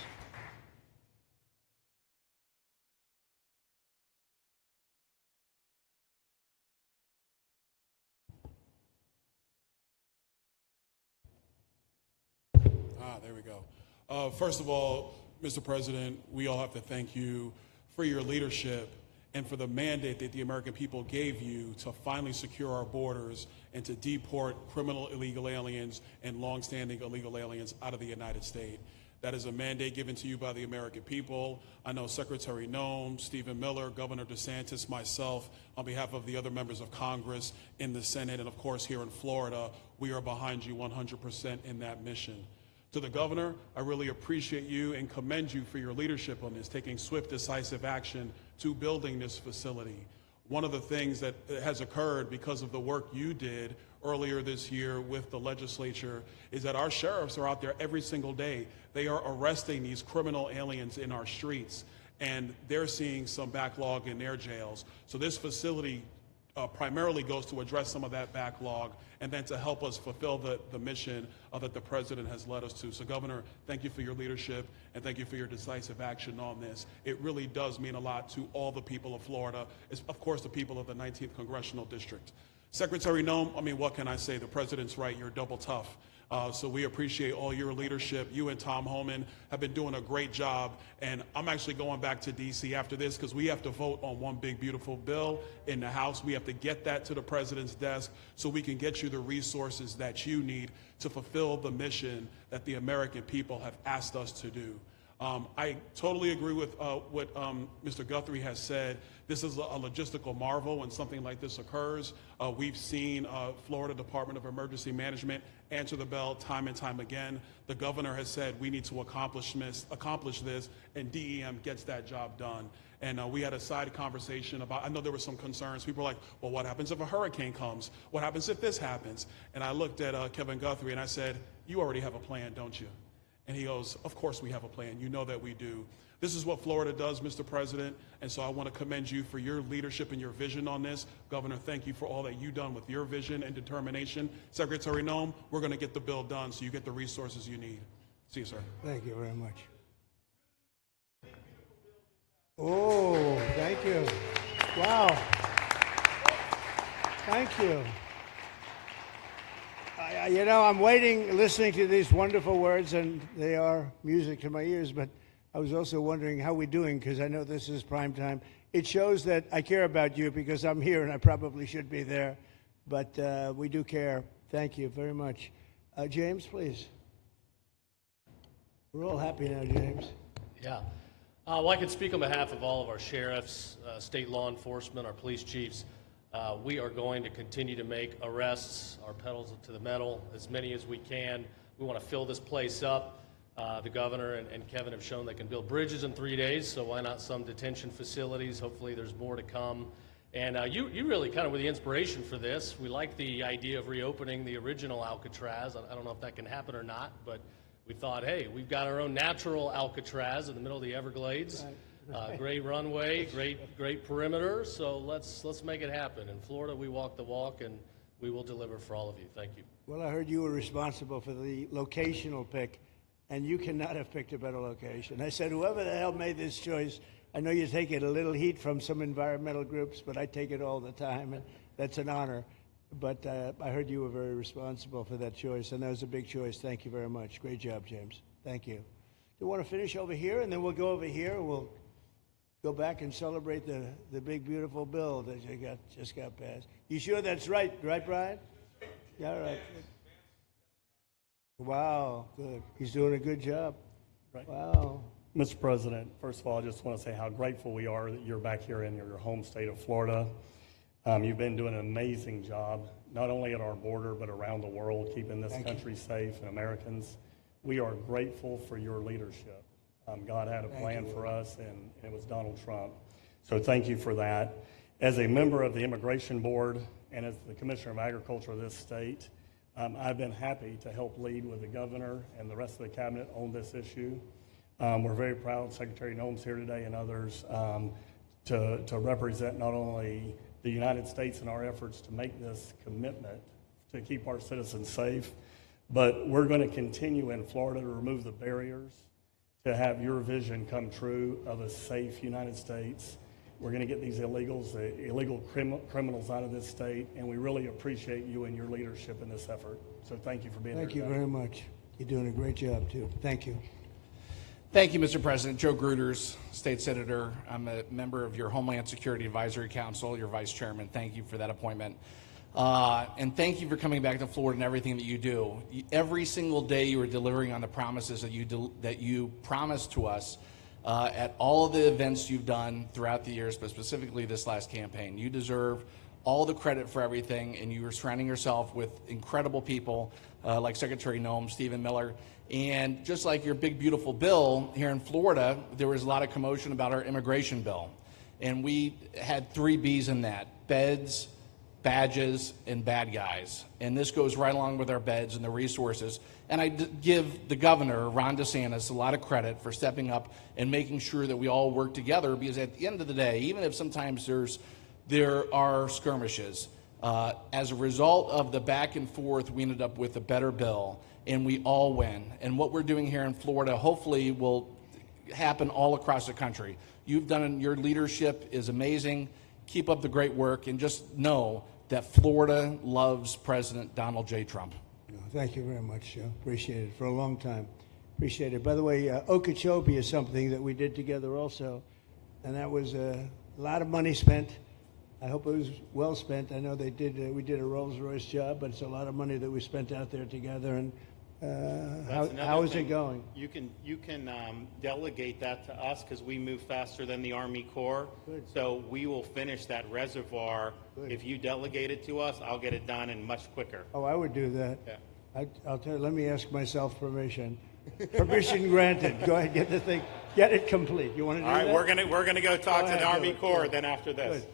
There we go. First of all, Mr. President, we all have to thank you for your leadership and for the mandate that the American people gave you to finally secure our borders and to deport criminal illegal aliens and longstanding illegal aliens out of the United States. That is a mandate given to you by the American people. I know Secretary Noem, Stephen Miller, Governor DeSantis, myself, on behalf of the other members of Congress in the Senate, and of course here in Florida, we are behind you 100% in that mission. To the governor, I really appreciate you and commend you for your leadership on this, taking swift, decisive action to building this facility. One of the things that has occurred because of the work you did earlier this year with the legislature is that our sheriffs are out there every single day. They are arresting these criminal aliens in our streets, and they're seeing some backlog in their jails. So this facility primarily goes to address some of that backlog and then to help us fulfill the mission that the president has led us to. So Governor, thank you for your leadership and thank you for your decisive action on this. It really does mean a lot to all the people of Florida, of course the people of the 19th Congressional District. Secretary Noem, I mean, what can I say? The president's right, you're double tough. So we appreciate all your leadership. You and Tom Homan have been doing a great job. And I'm actually going back to D.C. after this because we have to vote on one big, beautiful bill in the House. We have to get that to the president's desk so we can get you the resources that you need to fulfill the mission that the American people have asked us to do. I totally agree with what Mr. Guthrie has said. This is a logistical marvel when something like this occurs. We've seen Florida Department of Emergency Management answer the bell time and time again. The governor has said we need to accomplish this, and DEM gets that job done. And we had a side conversation about, I know there were some concerns. People were like, well, what happens if a hurricane comes? What happens if this happens? And I looked at Kevin Guthrie and I said, you already have a plan, don't you? And he goes, of course we have a plan. You know that we do. This is what Florida does, Mr. President, and so I want to commend you for your leadership and your vision on this. Governor, thank you for all that you've done with your vision and determination. Secretary Noem, we're going to get the bill done so you get the resources you need. See you, sir. Thank you very much. Oh, thank you. Wow. Thank you. You know, I'm waiting, listening to these wonderful words, and they are music to my ears, but I was also wondering how we're doing, because I know this is prime time. It shows that I care about you, because I'm here, and I probably should be there, but we do care. Thank you very much. James, please. We're all happy now, James. Yeah. Well, I can speak on behalf of all of our sheriffs, state law enforcement, our police chiefs. We are going to continue to make arrests, our pedals to the metal, as many as we can. We want to fill this place up. The governor and Kevin have shown they can build bridges in 3 days, so why not some detention facilities? Hopefully there's more to come. And you really kind of were the inspiration for this. We like the idea of reopening the original Alcatraz. I don't know if that can happen or not, but we thought, hey, we've got our own natural Alcatraz in the middle of the Everglades. Great runway, great perimeter, so let's make it happen. In Florida, we walk the walk, and we will deliver for all of you. Thank you. Well, I heard you were responsible for the locational pick, and you cannot have picked a better location. I said, whoever the hell made this choice, I know you're taking a little heat from some environmental groups, but I take it all the time, and that's an honor. But I heard you were very responsible for that choice, and that was a big choice. Thank you very much. Great job, James. Thank you. Do you want to finish over here, and then we'll go over here, and we'll go back and celebrate the big, beautiful bill that you just got passed. You sure that's right, Brian? Yeah, all right. Wow, good. He's doing a good job. Right. Wow. Mr. President, first of all, I just want to say how grateful we are that you're back here in your home state of Florida. You've been doing an amazing job, not only at our border, but around the world, keeping this country safe and Americans. We are grateful for your leadership. God had a plan for us, and it was Donald Trump. So thank you for that. As a member of the Immigration Board and as the Commissioner of Agriculture of this state, I've been happy to help lead with the governor and the rest of the cabinet on this issue. We're very proud, Secretary Noem's here today and others, to represent not only the United States in our efforts to make this commitment to keep our citizens safe, but we're going to continue in Florida to remove the barriers to have your vision come true of a safe United States. We're going to get these illegal criminals out of this state, and we really appreciate you and your leadership in this effort. So thank you for being here today. Thank you very much. You're doing a great job, too. Thank you. Thank you, Mr. President. Joe Gruters, State Senator. I'm a member of your Homeland Security Advisory Council, your Vice Chairman. Thank you for that appointment. And thank you for coming back to Florida and everything that you do. Every single day you are delivering on the promises that you promised to us at all of the events you've done throughout the years, but specifically this last campaign. You deserve all the credit for everything, and you are surrounding yourself with incredible people like Secretary Noem, Stephen Miller. And just like your big, beautiful bill here in Florida, there was a lot of commotion about our immigration bill. And we had 3 B's in that: beds, badges, and bad guys. And this goes right along with our beds and the resources. And I give the governor, Ron DeSantis, a lot of credit for stepping up and making sure that we all work together, because at the end of the day, even if sometimes there are skirmishes, as a result of the back and forth, we ended up with a better bill, and we all win. And what we're doing here in Florida hopefully will happen all across the country. Your leadership is amazing. Keep up the great work, and just know that Florida loves President Donald J. Trump. Thank you very much, Joe. Appreciate it for a long time. Appreciate it. By the way, Okeechobee is something that we did together also, and that was a lot of money spent. I hope it was well spent. I know we did a Rolls-Royce job, but it's a lot of money that we spent out there together. And how is it going? You can delegate that to us, because we move faster than the Army Corps. Good. So we will finish that reservoir. Good. If you delegate it to us, I'll get it done and much quicker. Oh, I would do that. Yeah. I'll tell you, let me ask myself permission. Permission granted. Go ahead, get the thing, get it complete. You want to do that? All right, we're gonna go talk to the Army Corps then after this. Good.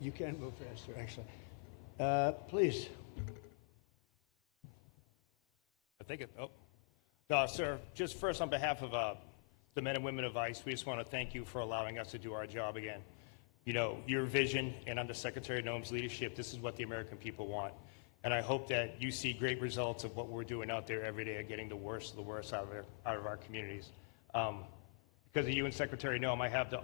You can move faster, actually. Please. No, sir, just first on behalf of the men and women of ICE, we just want to thank you for allowing us to do our job again. You know, your vision and under Secretary Noem's leadership, this is what the American people want. And I hope that you see great results of what we're doing out there every day of getting the worst of the worst out of our communities. Because of you and Secretary Noem, I have the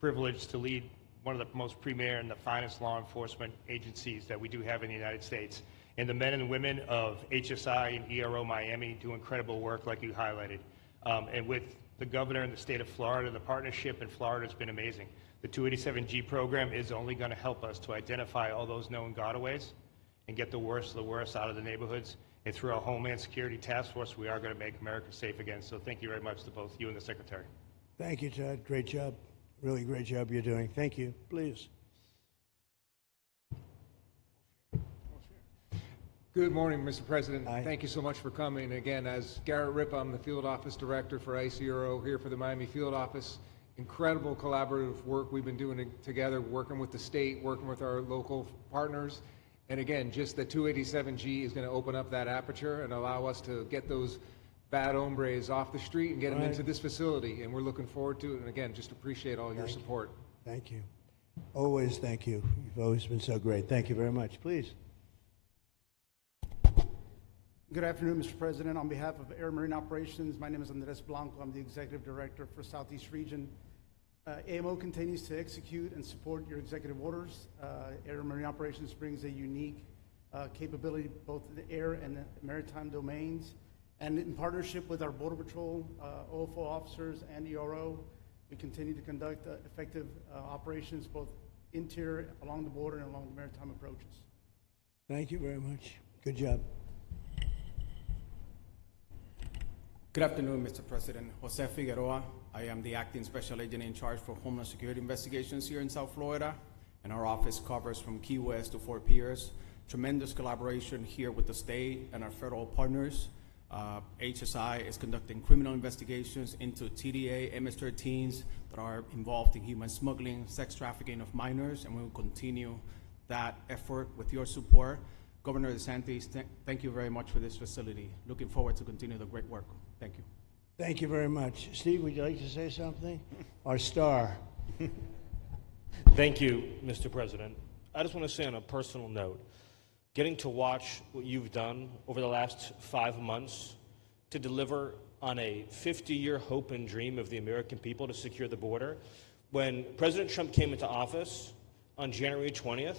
privilege to lead one of the most premier and the finest law enforcement agencies that we do have in the United States. And the men and women of HSI and ERO Miami do incredible work like you highlighted. And with the governor in the state of Florida, the partnership in Florida has been amazing. The 287G program is only going to help us to identify all those known gotaways and get the worst of the worst out of the neighborhoods. And through our Homeland Security Task Force, we are going to make America safe again. So thank you very much to both you and the Secretary. Thank you, Todd. Great job. Really great job you're doing. Thank you. Please. Good morning, Mr. President. Hi. Thank you so much for coming. Again, as Garrett Ripp, I'm the Field Office Director for ICERO here for the Miami Field Office. incredible collaborative work we've been doing together, working with the state, working with our local partners. And again, just the 287G is going to open up that aperture and allow us to get those bad hombres off the street and get them into this facility. And we're looking forward to it. And again, just appreciate all your support. Thank you. Always thank you. You've always been so great. Thank you very much. Please. Good afternoon, Mr. President. On behalf of Air Marine Operations, my name is Andres Blanco. I'm the Executive Director for Southeast Region. AMO continues to execute and support your executive orders. Air Marine Operations brings a unique capability both in the air and the maritime domains. And in partnership with our Border Patrol, OFO officers, and ERO, we continue to conduct effective operations both interior, along the border, and along the maritime approaches. Thank you very much. Good job. Good afternoon, Mr. President. Jose Figueroa. I am the acting special agent in charge for Homeland Security Investigations here in South Florida, and our office covers from Key West to Fort Pierce. Tremendous collaboration here with the state and our federal partners. HSI is conducting criminal investigations into TDA, MS-13s that are involved in human smuggling, sex trafficking of minors, and we will continue that effort with your support. Governor DeSantis, thank you very much for this facility. Looking forward to continue the great work. Thank you. Thank you very much. Steve, would you like to say something? Our star. Thank you, Mr. President. I just want to say on a personal note, getting to watch what you've done over the last 5 months to deliver on a 50-year hope and dream of the American people to secure the border. When President Trump came into office on January 20th,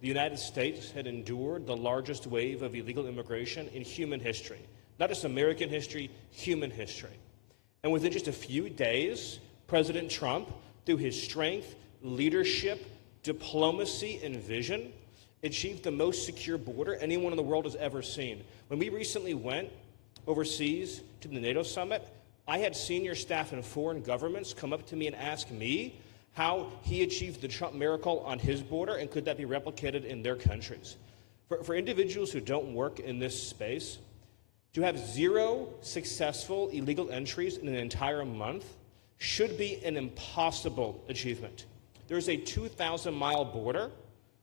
the United States had endured the largest wave of illegal immigration in human history. Not just American history, human history. And within just a few days, President Trump, through his strength, leadership, diplomacy, and vision, achieved the most secure border anyone in the world has ever seen. When we recently went overseas to the NATO summit, I had senior staff in foreign governments come up to me and ask me how he achieved the Trump miracle on his border and could that be replicated in their countries. For individuals who don't work in this space, to have 0 successful illegal entries in an entire month should be an impossible achievement. There's a 2,000-mile border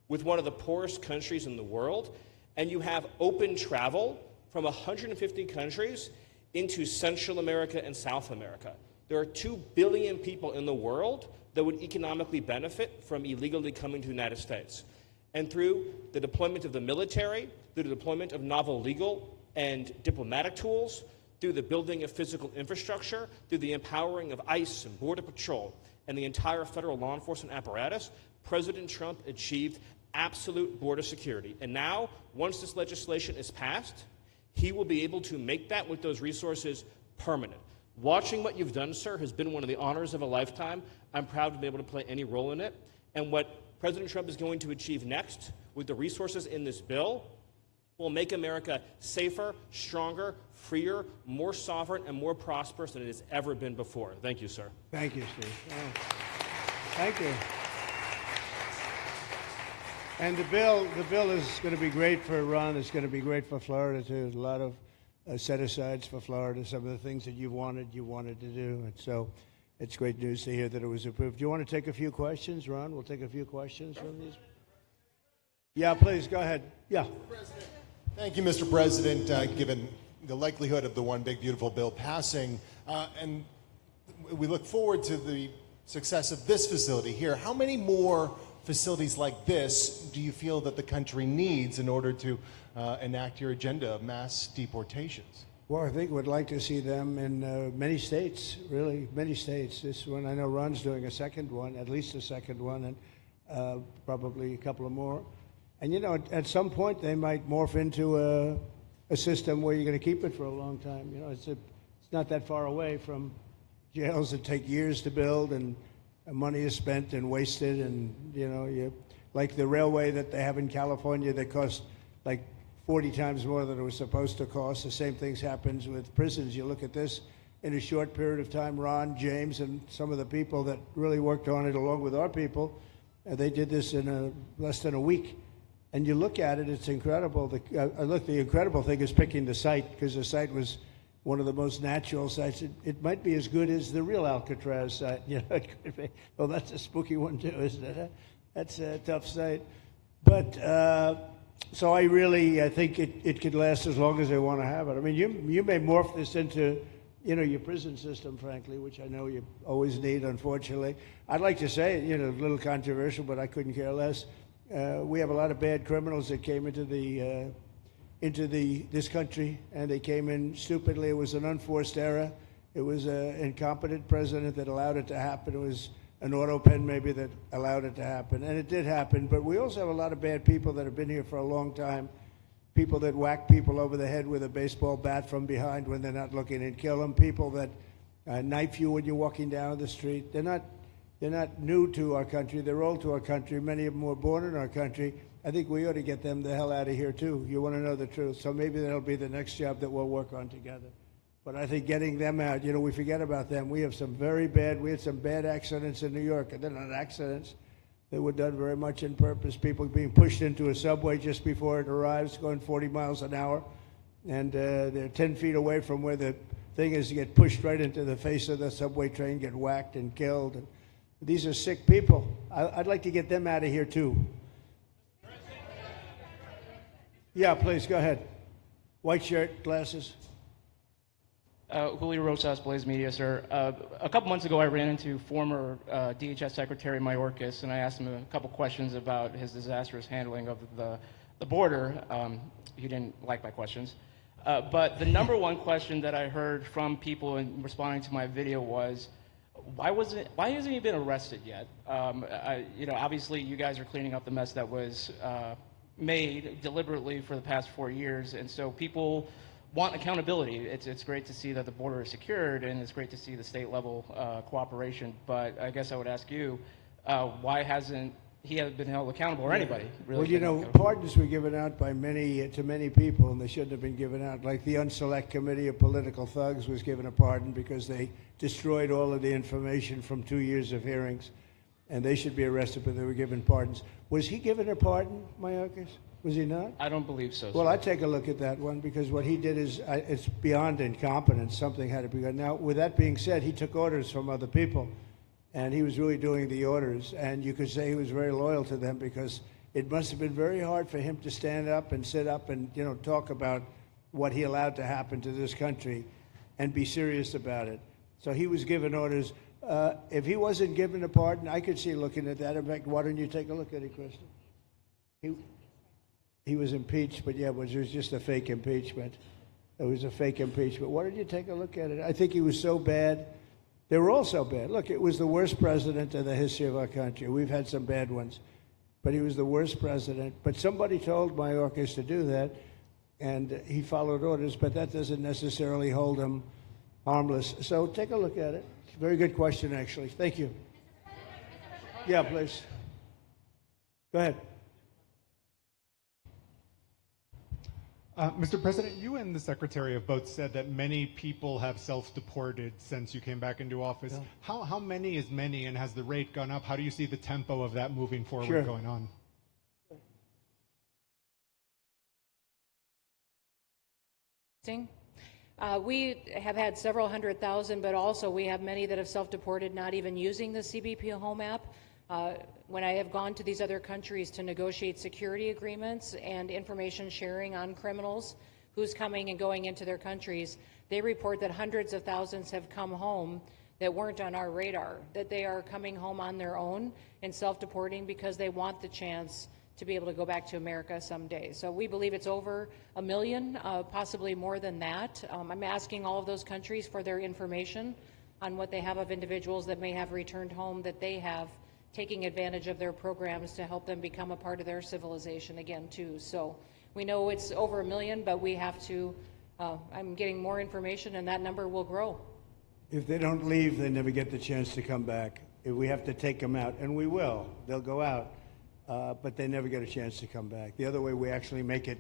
with one of the poorest countries in the world, and you have open travel from 150 countries into Central America and South America. There are 2 billion people in the world that would economically benefit from illegally coming to the United States. And through the deployment of the military, through the deployment of novel legal and diplomatic tools, through the building of physical infrastructure, through the empowering of ICE and Border Patrol and the entire federal law enforcement apparatus, President Trump achieved absolute border security. And now, once this legislation is passed, he will be able to make that with those resources permanent. Watching what you've done, sir, has been one of the honors of a lifetime. I'm proud to be able to play any role in it. And what President Trump is going to achieve next with the resources in this bill will make America safer, stronger, freer, more sovereign, and more prosperous than it has ever been before. Thank you, sir. Thank you, Steve. Oh. Thank you. And the bill is going to be great for Ron. It's going to be great for Florida, too. A lot of set-asides for Florida, some of the things that you wanted to do. And so it's great news to hear that it was approved. Do you want to take a few questions, Ron? We'll take a few questions from these. Yeah, please, go ahead. Yeah. Thank you, Mr. President. Given the likelihood of the One Big Beautiful Bill passing, and we look forward to the success of this facility here, how many more facilities like this do you feel that the country needs in order to enact your agenda of mass deportations? Well, I think we'd like to see them in many states, really, many states. This one, I know Ron's doing a second one, at least a second one, and probably a couple of more. And, you know, at some point, they might morph into a system where you're going to keep it for a long time. You know, it's not that far away from jails that take years to build, and money is spent and wasted. And, you know, like the railway that they have in California that costs like 40 times more than it was supposed to cost. The same things happens with prisons. You look at this in a short period of time, Ron, James, and some of the people that really worked on it along with our people, they did this in less than a week. And you look at it, it's incredible. The incredible thing is picking the site, because the site was one of the most natural sites. It might be as good as the real Alcatraz site. You know, it could be. Well, that's a spooky one too, isn't it? Huh? That's a tough site. But so I think it could last as long as they want to have it. I mean, you may morph this into, you know, your prison system, frankly, which I know you always need, unfortunately. I'd like to say, you know, a little controversial, but I couldn't care less. We have a lot of bad criminals that came into this country, and they came in stupidly. It was an unforced error. It was an incompetent president that allowed it to happen. It was an auto pen maybe that allowed it to happen, and it did happen. But we also have a lot of bad people that have been here for a long time, people that whack people over the head with a baseball bat from behind when they're not looking and kill them, people that knife you when you're walking down the street. They're not new to our country. They're old to our country. Many of them were born in our country. I think we ought to get them the hell out of here, too. You want to know the truth. So maybe that'll be the next job that we'll work on together. But I think getting them out, you know, we forget about them. We had some bad accidents in New York, and they're not accidents. They were done very much in purpose. People being pushed into a subway just before it arrives, going 40 miles an hour, and they're 10 feet away from where the thing is, to get pushed right into the face of the subway train, get whacked and killed. And these are sick people. I'd like to get them out of here, too. Yeah, please, go ahead. White shirt, glasses. Julio Rosas, Blaze Media, sir. A couple months ago, I ran into former DHS Secretary Mayorkas, and I asked him a couple questions about his disastrous handling of the border. He didn't like my questions. But the number one question that I heard from people in responding to my video was, why hasn't he been arrested yet? You know, obviously, you guys are cleaning up the mess that was made deliberately for the past 4 years, and so people want accountability. It's great to see that the border is secured, and it's great to see the state level cooperation. But I guess I would ask you, why hasn't he been held accountable, or anybody really? Well, you know, pardons were given out by to many people, and they shouldn't have been given out. Like the Unselect Committee of Political Thugs was given a pardon because they destroyed all of the information from 2 years of hearings, and they should be arrested, but they were given pardons. Was he given a pardon, Mayorkas? Was he not? I don't believe so. Well, I'd take a look at that one, because what he did is, it's beyond incompetence. Something had to be done. Now, with that being said, he took orders from other people, and he was really doing the orders. And you could say he was very loyal to them, because it must have been very hard for him to stand up and sit up and, you know, talk about what he allowed to happen to this country and be serious about it. So he was given orders. If he wasn't given a pardon, I could see looking at that. In fact, why don't you take a look at it, Kristen? He was impeached, but yeah, it was just a fake impeachment. It was a fake impeachment. Why don't you take a look at it? I think he was so bad. They were all so bad. Look, it was the worst president in the history of our country. We've had some bad ones, but he was the worst president. But somebody told Mayorkas to do that, and he followed orders, but that doesn't necessarily hold him harmless. So take a look at it. Very good question, actually. Thank you. Yeah, please. Go ahead. Mr. President, you and the Secretary have both said that many people have self-deported since you came back into office. Yeah. How many is many, and has the rate gone up? How do you see the tempo of that moving forward going on? We have had several 100,000, but also we have many that have self-deported, not even using the CBP Home app. When I have gone to these other countries to negotiate security agreements and information sharing on criminals, who's coming and going into their countries, they report that hundreds of thousands have come home that weren't on our radar, that they are coming home on their own and self-deporting because they want the chance to be able to go back to America someday. So we believe it's over 1 million, possibly more than that. I'm asking all of those countries for their information on what they have of individuals that may have returned home, that they have taking advantage of their programs to help them become a part of their civilization again too. So we know it's over 1 million, but we have to, I'm getting more information, and that number will grow. If they don't leave, they never get the chance to come back. If we have to take them out, and we will, they'll go out, but they never get a chance to come back. The other way, we actually make it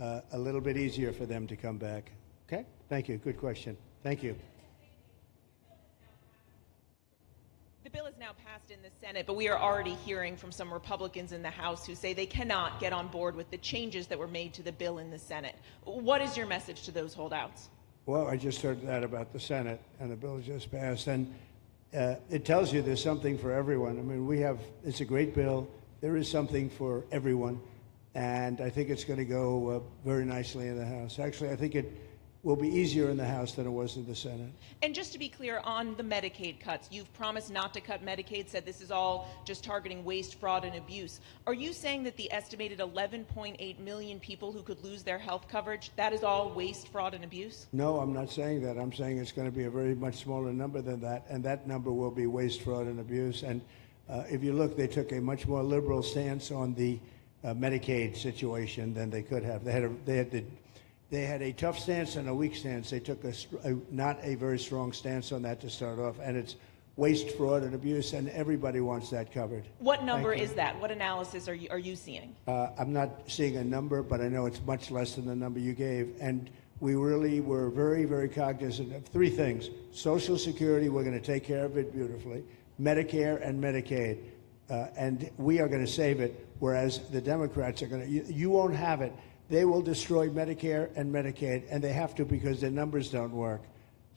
a little bit easier for them to come back. Okay? Thank you. Good question. Thank you. The bill is now passed in the Senate, but we are already hearing from some Republicans in the House who say they cannot get on board with the changes that were made to the bill in the Senate. What is your message to those holdouts? Well, I just heard that about the Senate, and the bill just passed, and it tells you there's something for everyone. I mean, it's a great bill. There is something for everyone, and I think it's going to go very nicely in the House. Actually, I think it will be easier in the House than it was in the Senate. And just to be clear, on the Medicaid cuts, you've promised not to cut Medicaid, said this is all just targeting waste, fraud, and abuse. Are you saying that the estimated 11.8 million people who could lose their health coverage, that is all waste, fraud, and abuse? No, I'm not saying that. I'm saying it's going to be a very much smaller number than that, and that number will be waste, fraud, and abuse. And if you look, they took a much more liberal stance on the Medicaid situation than they could have. They had a tough stance and a weak stance. They took not a very strong stance on that to start off, and it's waste, fraud, and abuse, and everybody wants that covered. What number is that? What analysis are you seeing? I'm not seeing a number, but I know it's much less than the number you gave, and we really were very, very cognizant of three things. Social Security, we're going to take care of it beautifully. Medicare and Medicaid, and we are going to save it, whereas the Democrats are going to, you won't have it. They will destroy Medicare and Medicaid, and they have to because their numbers don't work.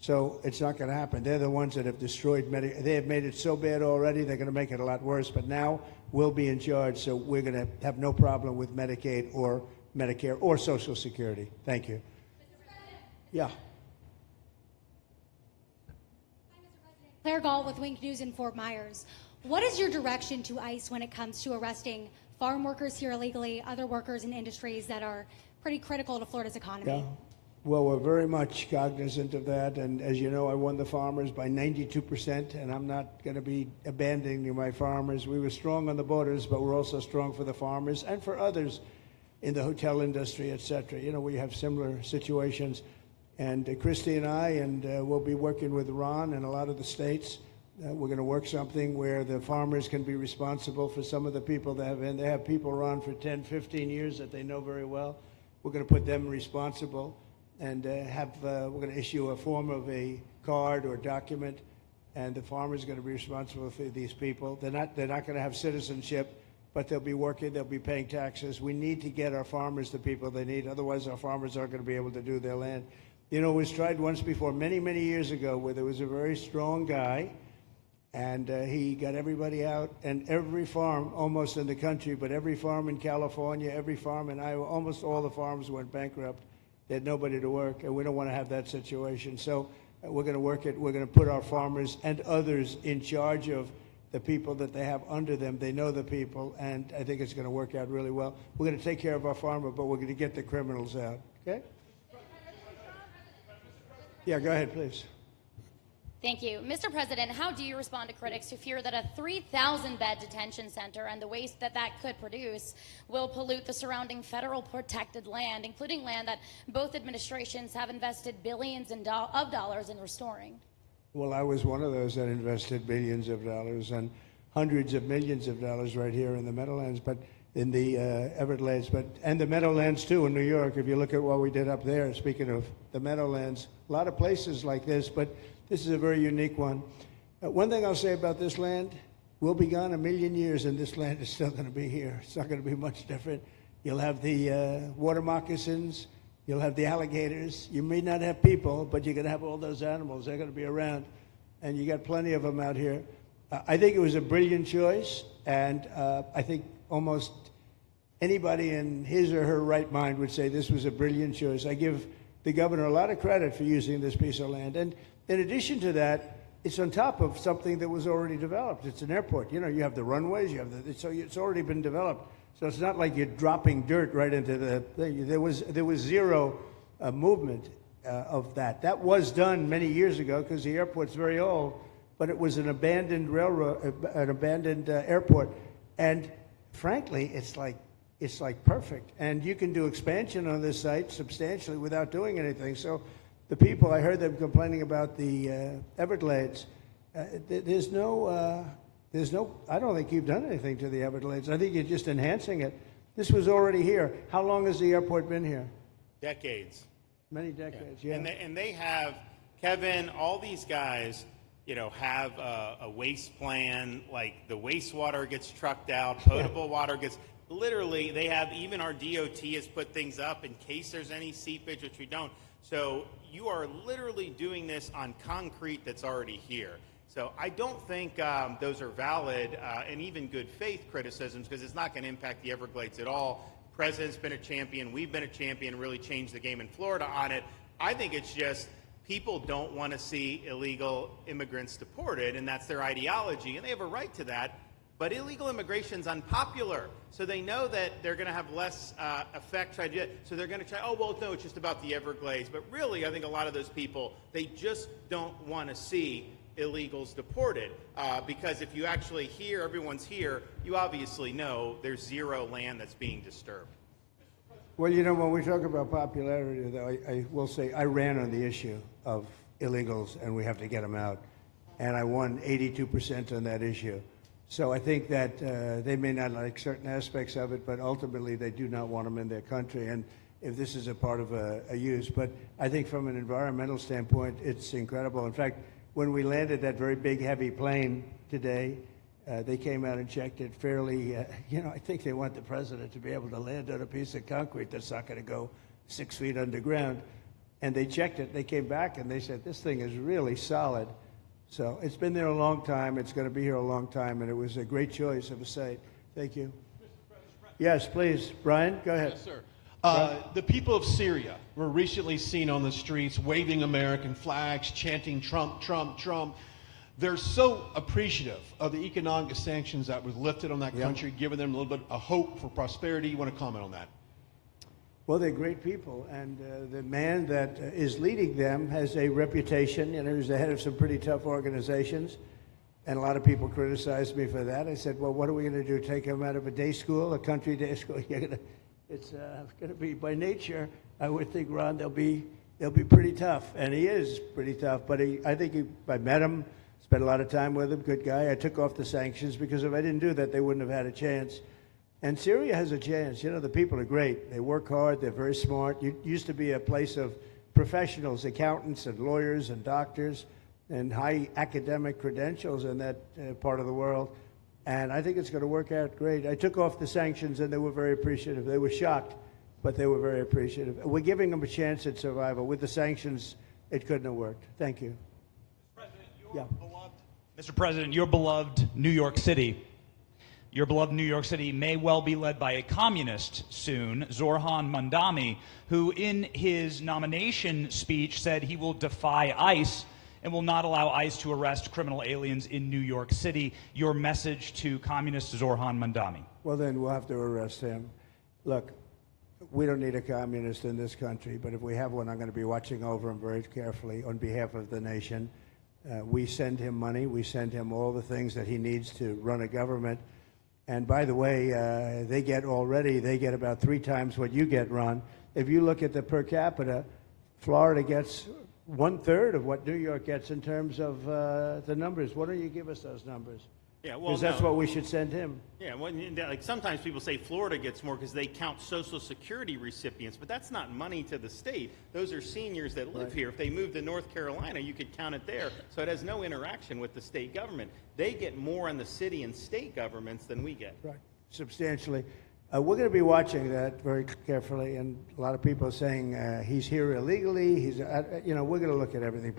So it's not going to happen. They're the ones that have destroyed Medicare. They have made it so bad already, they're going to make it a lot worse. But now we'll be in charge, so we're going to have no problem with Medicaid or Medicare or Social Security. Thank you. Yeah. Claire Gall with Wink News in Fort Myers. What is your direction to ICE when it comes to arresting farm workers here illegally, other workers in industries that are pretty critical to Florida's economy? Yeah. Well, we're very much cognizant of that, and as you know, I won the farmers by 92%, and I'm not going to be abandoning my farmers. We were strong on the borders, but we're also strong for the farmers and for others in the hotel industry, et cetera. You know, we have similar situations, and Christy and I, and we'll be working with Ron and a lot of the states. We're going to work something where the farmers can be responsible for some of the people that have, and they have people around for 10, 15 years that they know very well. We're going to put them responsible, and we're going to issue a form of a card or document, and the farmer's going to be responsible for these people. They're not going to have citizenship, but they'll be working, they'll be paying taxes. We need to get our farmers the people they need, otherwise our farmers aren't going to be able to do their land. You know, it was tried once before, many, many years ago, where there was a very strong guy, and he got everybody out, and every farm almost in the country, but every farm in California, every farm in Iowa, almost all the farms went bankrupt. They had nobody to work, and we don't want to have that situation. So we're going to work it. We're going to put our farmers and others in charge of the people that they have under them. They know the people, and I think it's going to work out really well. We're going to take care of our farmer, but we're going to get the criminals out. Okay? Yeah, go ahead, please. Thank you. Mr. President, how do you respond to critics who fear that a 3,000-bed detention center and the waste that could produce will pollute the surrounding federal protected land, including land that both administrations have invested billions of dollars in restoring? Well, I was one of those that invested billions of dollars and hundreds of millions of dollars right here in the Meadowlands, but in the Everglades, and the Meadowlands too in New York. If you look at what we did up there, speaking of the Meadowlands, a lot of places like this, but this is a very unique one. One thing I'll say about this land, we'll be gone 1,000,000 years and this land is still going to be here. It's not going to be much different. You'll have the water moccasins, you'll have the alligators. You may not have people, but you're going to have all those animals. They're going to be around, and you got plenty of them out here. I think it was a brilliant choice, and I think almost anybody in his or her right mind would say this was a brilliant choice. I give the governor a lot of credit for using this piece of land. And in addition to that, it's on top of something that was already developed. It's an airport. You know, you have the runways, you have so it's already been developed. So it's not like you're dropping dirt right into the thing. There was zero movement of that. That was done many years ago because the airport's very old, but it was an abandoned railroad, an abandoned airport. And frankly, it's like perfect. And you can do expansion on this site substantially without doing anything. So the people, I heard them complaining about the Everglades. There's no, I don't think you've done anything to the Everglades. I think you're just enhancing it. This was already here. How long has the airport been here? Decades. Many decades, yeah. And they have, Kevin, all these guys, you know, have a waste plan, like the wastewater gets trucked out, potable water gets, literally, they have, even our DOT has put things up in case there's any seepage, which we don't. So you are literally doing this on concrete that's already here. So I don't think those are valid and even good faith criticisms, because it's not going to impact the Everglades at all. President's been a champion. We've been a champion, really changed the game in Florida on it. I think it's just people don't want to see illegal immigrants deported, and that's their ideology, and they have a right to that. But illegal immigration's unpopular, so they know that they're going to have less effect. So they're going to try, oh, well, no, it's just about the Everglades. But really, I think a lot of those people, they just don't want to see illegals deported, because if you actually hear everyone's here, you obviously know there's zero land that's being disturbed. Well, you know, when we talk about popularity, though, I will say I ran on the issue of illegals, and we have to get them out. And I won 82% on that issue. So I think that they may not like certain aspects of it, but ultimately they do not want them in their country. And if this is a part of a use, but I think from an environmental standpoint, it's incredible. In fact, when we landed that very big, heavy plane today, they came out and checked it fairly. I think they want the president to be able to land on a piece of concrete that's not going to go 6 feet underground. And they checked it. They came back and they said, this thing is really solid. So it's been there a long time. It's going to be here a long time. And it was a great choice of a site. Thank you. Yes, please. Brian, go ahead. Yes, sir. The people of Syria were recently seen on the streets waving American flags, chanting Trump, Trump, Trump. They're so appreciative of the economic sanctions that was lifted on that country, giving them a little bit of hope for prosperity. You want to comment on that? Well, they're great people, and the man that is leading them has a reputation. He was the head of some pretty tough organizations, and a lot of people criticized me for that. I said, well, what are we going to do, take him out of a day school, a country day school? It's going to be, by nature, I would think, Ron, they'll be pretty tough, and he is pretty tough. But I met him, spent a lot of time with him, good guy. I took off the sanctions because if I didn't do that, they wouldn't have had a chance. And Syria has a chance. The people are great. They work hard. They're very smart. It used to be a place of professionals, accountants and lawyers and doctors and high academic credentials in that part of the world. And I think it's going to work out great. I took off the sanctions, and they were very appreciative. They were shocked, but they were very appreciative. We're giving them a chance at survival. With the sanctions, it couldn't have worked. Thank you. Mr. President, your beloved New York City may well be led by a communist soon, Zorhan Mandami, who in his nomination speech said he will defy ICE and will not allow ICE to arrest criminal aliens in New York City. Your message to communist Zorhan Mandami? Well, then we'll have to arrest him. Look, we don't need a communist in this country, but if we have one, I'm going to be watching over him very carefully on behalf of the nation. We send him money. We send him all the things that he needs to run a government. And by the way, they get about 3 times what you get, Ron. If you look at the per capita, Florida gets 1/3 of what New York gets in terms of the numbers. Why don't you give us those numbers? Yeah, well, because that's what we should send him. Yeah, well, like sometimes people say Florida gets more because they count Social Security recipients, but that's not money to the state. Those are seniors that live here. If they moved to North Carolina, you could count it there. So it has no interaction with the state government. They get more in the city and state governments than we get. Right, substantially. We're going to be watching that very carefully, and a lot of people are saying he's here illegally. We're going to look at everything,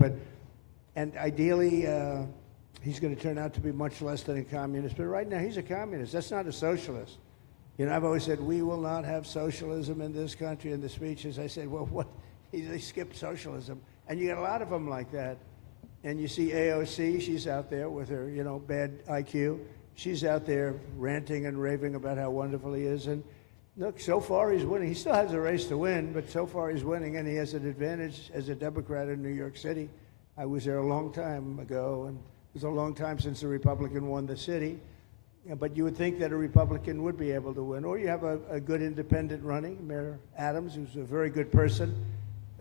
and ideally. He's going to turn out to be much less than a communist. But right now, he's a communist. That's not a socialist. I've always said, we will not have socialism in this country. In the speeches, I said, well, what? They skipped socialism. And you get a lot of them like that. And you see AOC, she's out there with her, bad IQ. She's out there ranting and raving about how wonderful he is. And look, so far he's winning. He still has a race to win, but so far he's winning, and he has an advantage as a Democrat in New York City. I was there a long time ago, and it was a long time since a Republican won the city, but you would think that a Republican would be able to win. Or you have a good independent running, Mayor Adams, who's a very good person.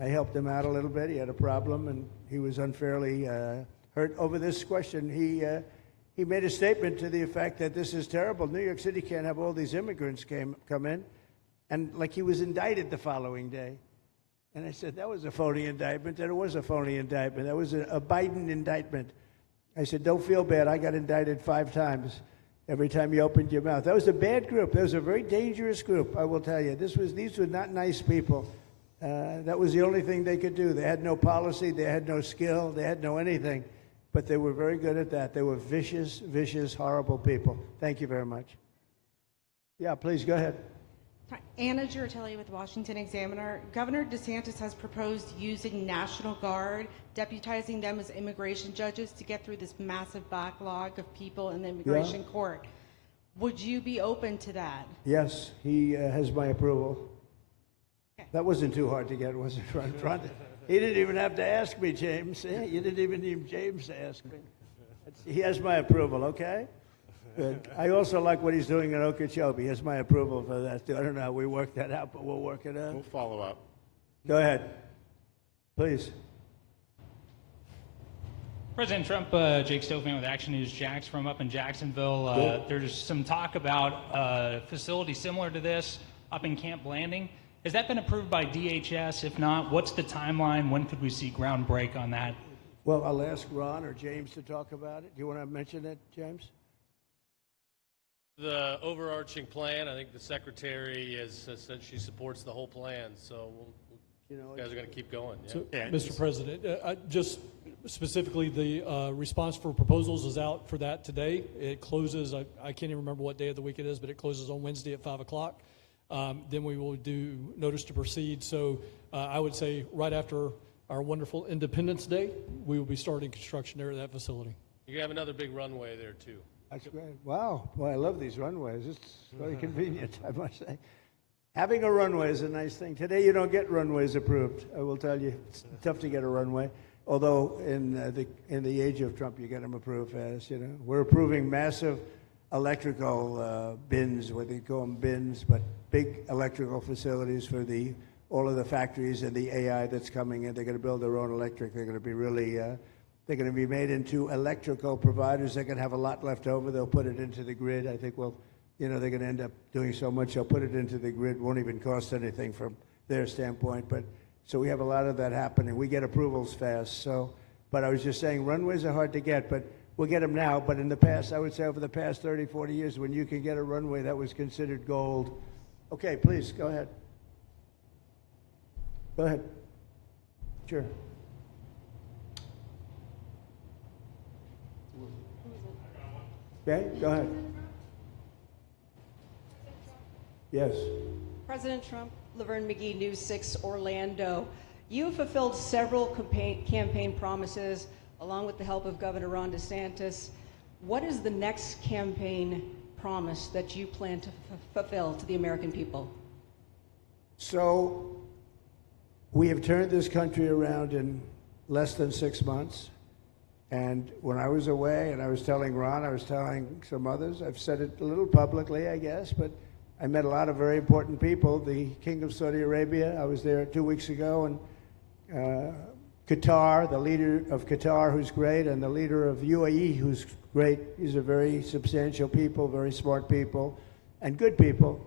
I helped him out a little bit. He had a problem, and he was unfairly hurt over this question. He made a statement to the effect that this is terrible. New York City can't have all these immigrants come in, and like he was indicted the following day. And I said, that was a phony indictment. That it was a phony indictment. That was a Biden indictment. I said, don't feel bad. I got indicted 5 times every time you opened your mouth. That was a bad group. That was a very dangerous group, I will tell you. These were not nice people. That was the only thing they could do. They had no policy, they had no skill, they had no anything, but they were very good at that. They were vicious, vicious, horrible people. Thank you very much. Yeah, please go ahead. Anna Giratelli with Washington Examiner. Governor DeSantis has proposed using National Guard, deputizing them as immigration judges to get through this massive backlog of people in the immigration court. Would you be open to that? Yes, he has my approval. Okay. That wasn't too hard to get, was it? Front. He didn't even have to ask me, James. You didn't even need James to ask me. He has my approval, okay? Good. I also like what he's doing in Okeechobee. He has my approval for that, too. I don't know how we work that out, but we'll work it out. We'll follow up. Go ahead. Please. President Trump, Jake Stofan with Action News Jax from up in Jacksonville. There's some talk about a facility similar to this up in Camp Blanding. Has that been approved by DHS? If not, what's the timeline? When could we see ground break on that? Well, I'll ask Ron or James to talk about it. Do you want to mention it, James? The overarching plan, I think the secretary has said she supports the whole plan, so you guys are going to keep going. Yeah. So, Mr. President, just specifically, the response for proposals is out for that today. It closes, I can't even remember what day of the week it is, but it closes on Wednesday at 5 o'clock. Then we will do notice to proceed. So I would say right after our wonderful Independence Day, we will be starting construction there at that facility. You have another big runway there, too. That's great. Wow. Boy, I love these runways. It's very convenient, I must say. Having a runway is a nice thing. Today, you don't get runways approved. I will tell you, it's tough to get a runway. Although in the age of Trump, you get them approved fast. You know, we're approving massive electrical bins, what they call them bins, but big electrical facilities for all of the factories and the AI that's coming in. They're going to build their own electric. They're going to be really. They're going to be made into electrical providers. They're going to have a lot left over. They'll put it into the grid. I think, they're going to end up doing so much. They'll put it into the grid. Won't even cost anything from their standpoint. But so we have a lot of that happening. We get approvals fast. But I was just saying, runways are hard to get, but we'll get them now. But in the past, I would say over the past 30, 40 years, when you can get a runway, that was considered gold. Okay, please, go ahead. Go ahead. Sure. Okay, go ahead. Yes. President Trump, Laverne McGee, News 6 Orlando. You have fulfilled several campaign promises along with the help of Governor Ron DeSantis. What is the next campaign promise that you plan to fulfill to the American people? So we have turned this country around in less than 6 months. And when I was away, and I was telling Ron, I was telling some others, I've said it a little publicly, I guess, but I met a lot of very important people. The King of Saudi Arabia, I was there 2 weeks ago, and Qatar, the leader of Qatar, who's great, and the leader of UAE, who's great. These are very substantial people, very smart people, and good people.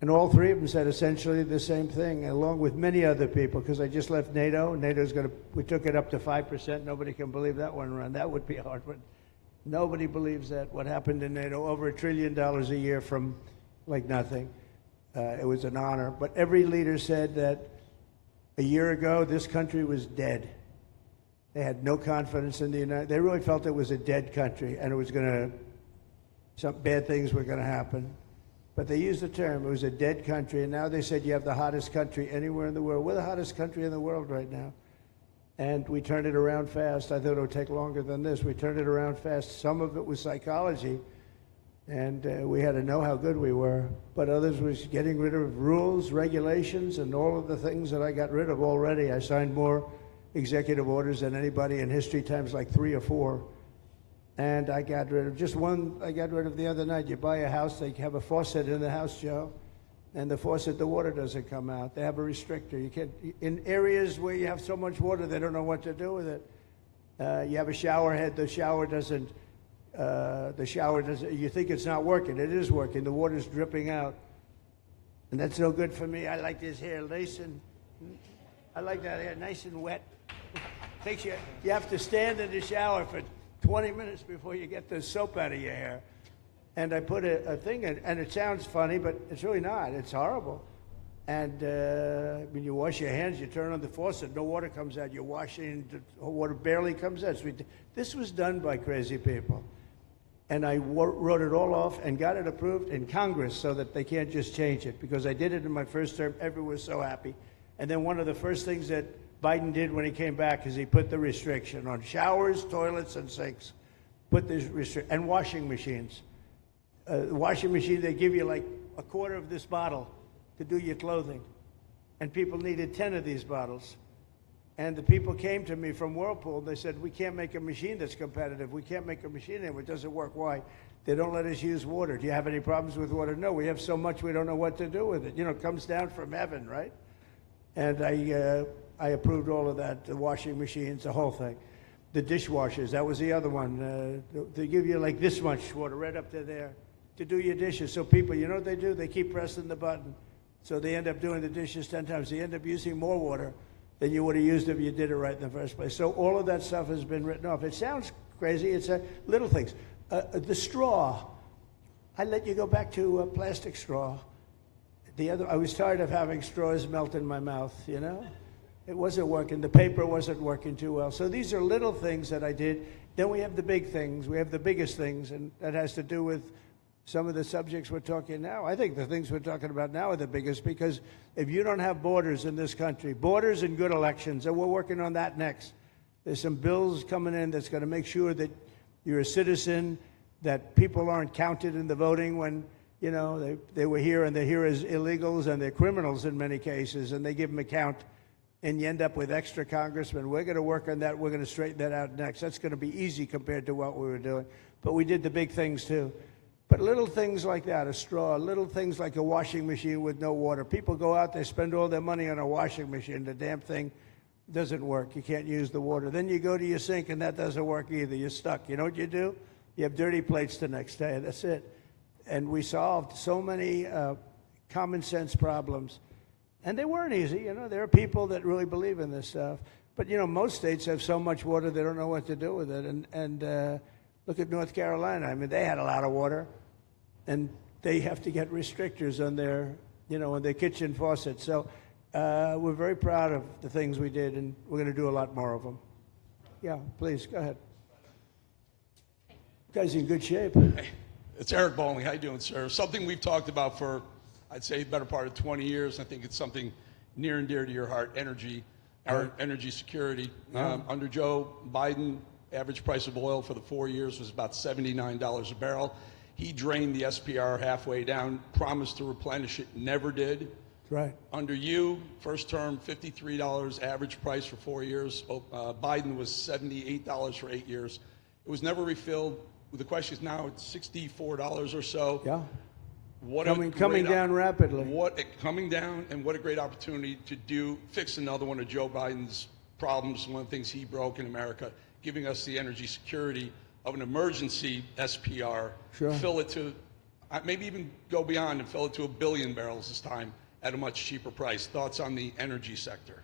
And all three of them said essentially the same thing, along with many other people, because I just left NATO. NATO's we took it up to 5%. Nobody can believe that one run. That would be hard, but nobody believes that. What happened in NATO, over $1 trillion a year from like nothing. It was an honor. But every leader said that a year ago, this country was dead. They had no confidence in the United States. They really felt it was a dead country, and it was some bad things were going to happen. But they used the term, it was a dead country, and now they said you have the hottest country anywhere in the world. We're the hottest country in the world right now. And we turned it around fast. I thought it would take longer than this. We turned it around fast. Some of it was psychology, and we had to know how good we were. But others was getting rid of rules, regulations, and all of the things that I got rid of already. I signed more executive orders than anybody in history, times like 3 or 4. And I got rid of just one. I got rid of the other night. You buy a house, they have a faucet in the house, Joe, and the faucet, the water doesn't come out. They have a restrictor. You can't, in areas where you have so much water, they don't know what to do with it. You have a shower head, the shower doesn't, you think it's not working. It is working. The water's dripping out. And that's no good for me. I like this hair I like that hair nice and wet. Takes you have to stand in the shower for 20 minutes before you get the soap out of your hair. And I put a thing in, and it sounds funny, but it's really not. It's horrible. And when you wash your hands, you turn on the faucet, no water comes out. You're washing, the water barely comes out. This was done by crazy people. And I wrote it all off and got it approved in Congress so that they can't just change it, because I did it in my first term. Everyone was so happy. And then one of the first things that Biden did when he came back is he put the restriction on showers, toilets, and sinks. Put this and washing machines. Washing machine, they give you like a quarter of this bottle to do your clothing. And people needed 10 of these bottles. And the people came to me from Whirlpool. They said, we can't make a machine that's competitive. We can't make a machine anymore. It doesn't work. Why? They don't let us use water. Do you have any problems with water? No, we have so much we don't know what to do with it. You know, it comes down from heaven, right? And I approved all of that, the washing machines, the whole thing. The dishwashers, that was the other one. They give you like this much water right up to there to do your dishes. So people, you know what they do? They keep pressing the button. So they end up doing the dishes 10 times. They end up using more water than you would have used if you did it right in the first place. So all of that stuff has been written off. It sounds crazy. It's little things. The straw. I let you go back to a plastic straw. I was tired of having straws melt in my mouth, you know? It wasn't working. The paper wasn't working too well. So these are little things that I did. Then we have the big things. We have the biggest things, and that has to do with some of the subjects we're talking now. I think the things we're talking about now are the biggest, because if you don't have borders in this country, borders and good elections, and we're working on that next. There's some bills coming in that's going to make sure that you're a citizen, that people aren't counted in the voting when, you know, they were here and they're here as illegals and they're criminals in many cases, and they give them a count, and you end up with extra congressmen. We're going to work on that. We're going to straighten that out next. That's going to be easy compared to what we were doing. But we did the big things too. But little things like that, a straw, little things like a washing machine with no water. People go out, they spend all their money on a washing machine. The damn thing doesn't work. You can't use the water. Then you go to your sink, and that doesn't work either. You're stuck. You know what you do? You have dirty plates the next day. That's it. And we solved so many common sense problems. And they weren't easy. You know, there are people that really believe in this stuff. But, you know, most states have so much water, they don't know what to do with it. And look at North Carolina. I mean, they had a lot of water. And they have to get restrictors on their, you know, on their kitchen faucet. So we're very proud of the things we did, and we're going to do a lot more of them. Yeah, please, go ahead. You guys in good shape. Hey, it's Eric Bowling. How you doing, sir? Something we've talked about for, I'd say, the better part of 20 years. I think it's something near and dear to your heart, energy, our energy security. Yeah. Under Joe Biden, average price of oil for the 4 years was about $79 a barrel. He drained the SPR halfway down, promised to replenish it, never did. Right. Under you, first term, $53 average price for 4 years. Biden was $78 for 8 years. It was never refilled. The question is now it's $64 or so. Yeah. What coming down rapidly. Coming down, and what a great opportunity to fix another one of Joe Biden's problems, one of the things he broke in America, giving us the energy security of an emergency SPR, Sure. fill it to, maybe even go beyond and fill it to 1 billion barrels this time at a much cheaper price. Thoughts on the energy sector?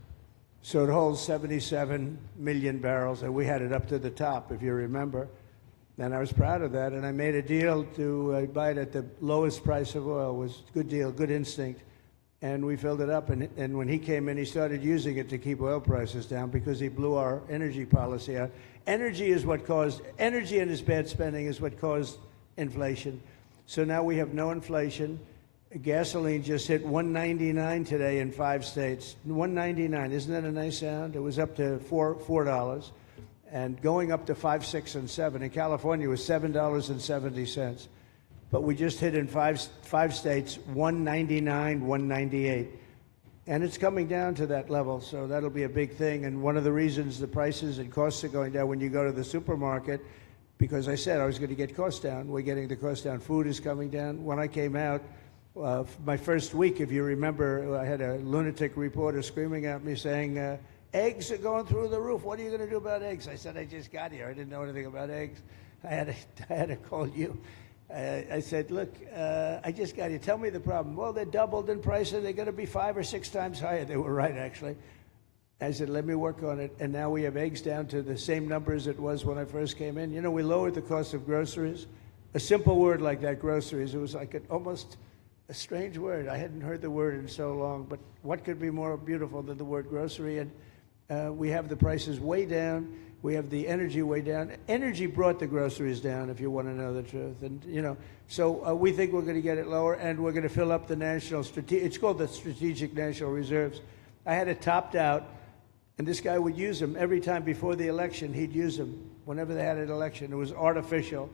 So it holds 77 million barrels, and we had it up to the top, if you remember. And I was proud of that, and I made a deal to buy it at the lowest price of oil. It was a good deal, good instinct. And we filled it up, and when he came in, he started using it to keep oil prices down because he blew our energy policy out. Energy and his bad spending is what caused inflation. So now we have no inflation. Gasoline just hit $1.99 today in 5 states. $1.99, isn't that a nice sound? It was up to $4, and going up to 5, 6, and 7. In California, it was $7.70. But we just hit in five states, $1.99, $1.98. And it's coming down to that level, so that'll be a big thing. And one of the reasons the prices and costs are going down when you go to the supermarket, because I said I was going to get costs down. We're getting the costs down. Food is coming down. When I came out, my first week, if you remember, I had a lunatic reporter screaming at me saying, eggs are going through the roof. What are you going to do about eggs? I said, I just got here. I didn't know anything about eggs. I had to call you. I said, look, I just got you. Tell me the problem. Well, they're doubled in price, and they're going to be 5 or 6 times higher. They were right, actually. I said, let me work on it. And now we have eggs down to the same numbers it was when I first came in. You know, we lowered the cost of groceries. A simple word like that, groceries, it was like almost a strange word. I hadn't heard the word in so long, but what could be more beautiful than the word grocery? And we have the prices way down. We have the energy way down. Energy brought the groceries down, if you want to know the truth. And, so we think we're going to get it lower, and we're going to fill up the it's called the Strategic National Reserves. I had it topped out, and this guy would use them every time before the election. He'd use them whenever they had an election. It was artificial.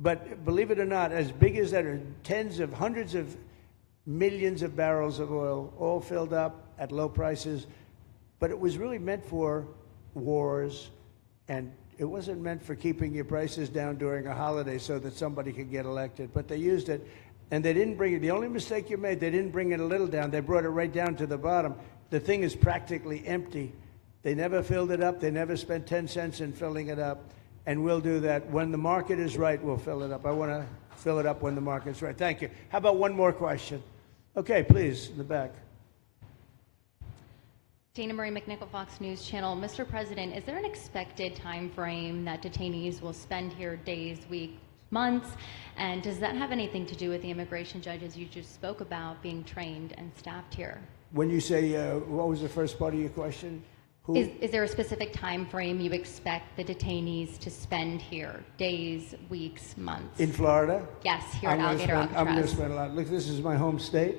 But believe it or not, as big as that are tens of hundreds of millions of barrels of oil, all filled up at low prices. But it was really meant for wars, and it wasn't meant for keeping your prices down during a holiday so that somebody could get elected. But they used it, and they didn't bring it. The only mistake you made, they didn't bring it a little down. They brought it right down to the bottom. The thing is practically empty. They never filled it up. They never spent 10 cents in filling it up. And we'll do that. When the market is right, we'll fill it up. I want to fill it up when the market's right. Thank you. How about one more question? Okay, please, in the back. Dana Marie McNichol, Fox News Channel. Mr. President, is there an expected time frame that detainees will spend here, days, weeks, months? And does that have anything to do with the immigration judges you just spoke about being trained and staffed here? When you say, what was the first part of your question? Is there a specific time frame you expect the detainees to spend here? Days, weeks, months? In Florida? Yes, here at Alligator Alcatraz. I'm going to spend a lot. Look, this is my home state.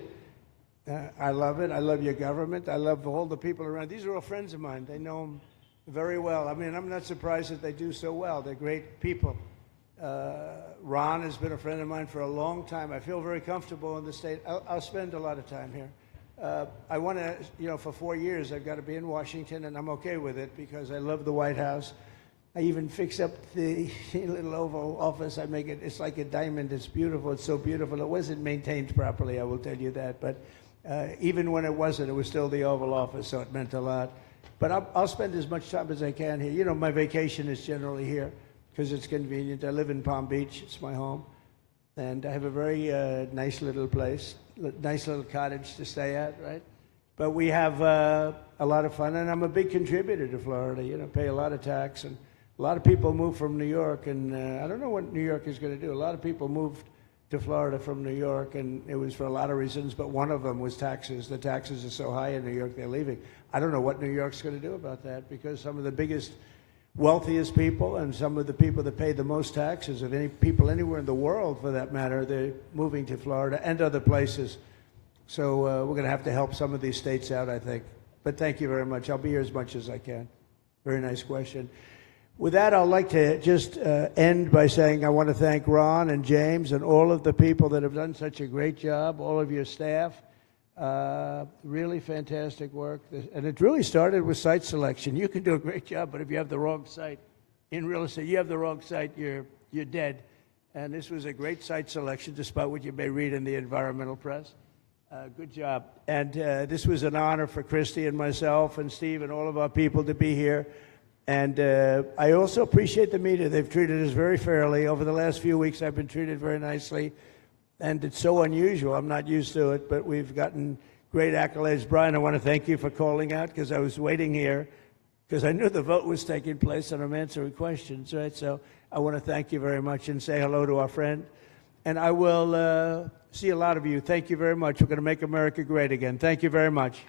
I love it. I love your government. I love all the people around. These are all friends of mine. They know them very well. I mean, I'm not surprised that they do so well. They're great people. Ron has been a friend of mine for a long time. I feel very comfortable in the state. I'll spend a lot of time here. I want to, for 4 years, I've got to be in Washington, and I'm okay with it because I love the White House. I even fix up the little Oval Office. I make it, it's like a diamond. It's beautiful. It's so beautiful. It wasn't maintained properly, I will tell you that. But even when it wasn't, it was still the Oval Office, so it meant a lot. But I'll spend as much time as I can here. My vacation is generally here because it's convenient. I live in Palm Beach. It's my home. And I have a very nice little place, nice little cottage to stay at, right? But we have a lot of fun, and I'm a big contributor to Florida, pay a lot of tax. And a lot of people move from New York, and I don't know what New York is going to do. A lot of people moved to Florida from New York, and it was for a lot of reasons, but one of them was taxes. The taxes are so high in New York, they're leaving. I don't know what New York's going to do about that, because some of the biggest, wealthiest people and some of the people that pay the most taxes of any people anywhere in the world, for that matter, they're moving to Florida and other places. So we're going to have to help some of these states out, I think. But thank you very much. I'll be here as much as I can. Very nice question. With that, I'd like to just end by saying I want to thank Ron and James and all of the people that have done such a great job, all of your staff. Really fantastic work. And it really started with site selection. You can do a great job, but if you have the wrong site in real estate, you have the wrong site, you're dead. And this was a great site selection, despite what you may read in the environmental press. Good job. And this was an honor for Christy and myself and Steve and all of our people to be here. And I also appreciate the media. They've treated us very fairly. Over the last few weeks, I've been treated very nicely. And it's so unusual. I'm not used to it, but we've gotten great accolades. Brian, I want to thank you for calling out, because I was waiting here because I knew the vote was taking place and I'm answering questions, right? So I want to thank you very much and say hello to our friend. And I will see a lot of you. Thank you very much. We're going to make America great again. Thank you very much.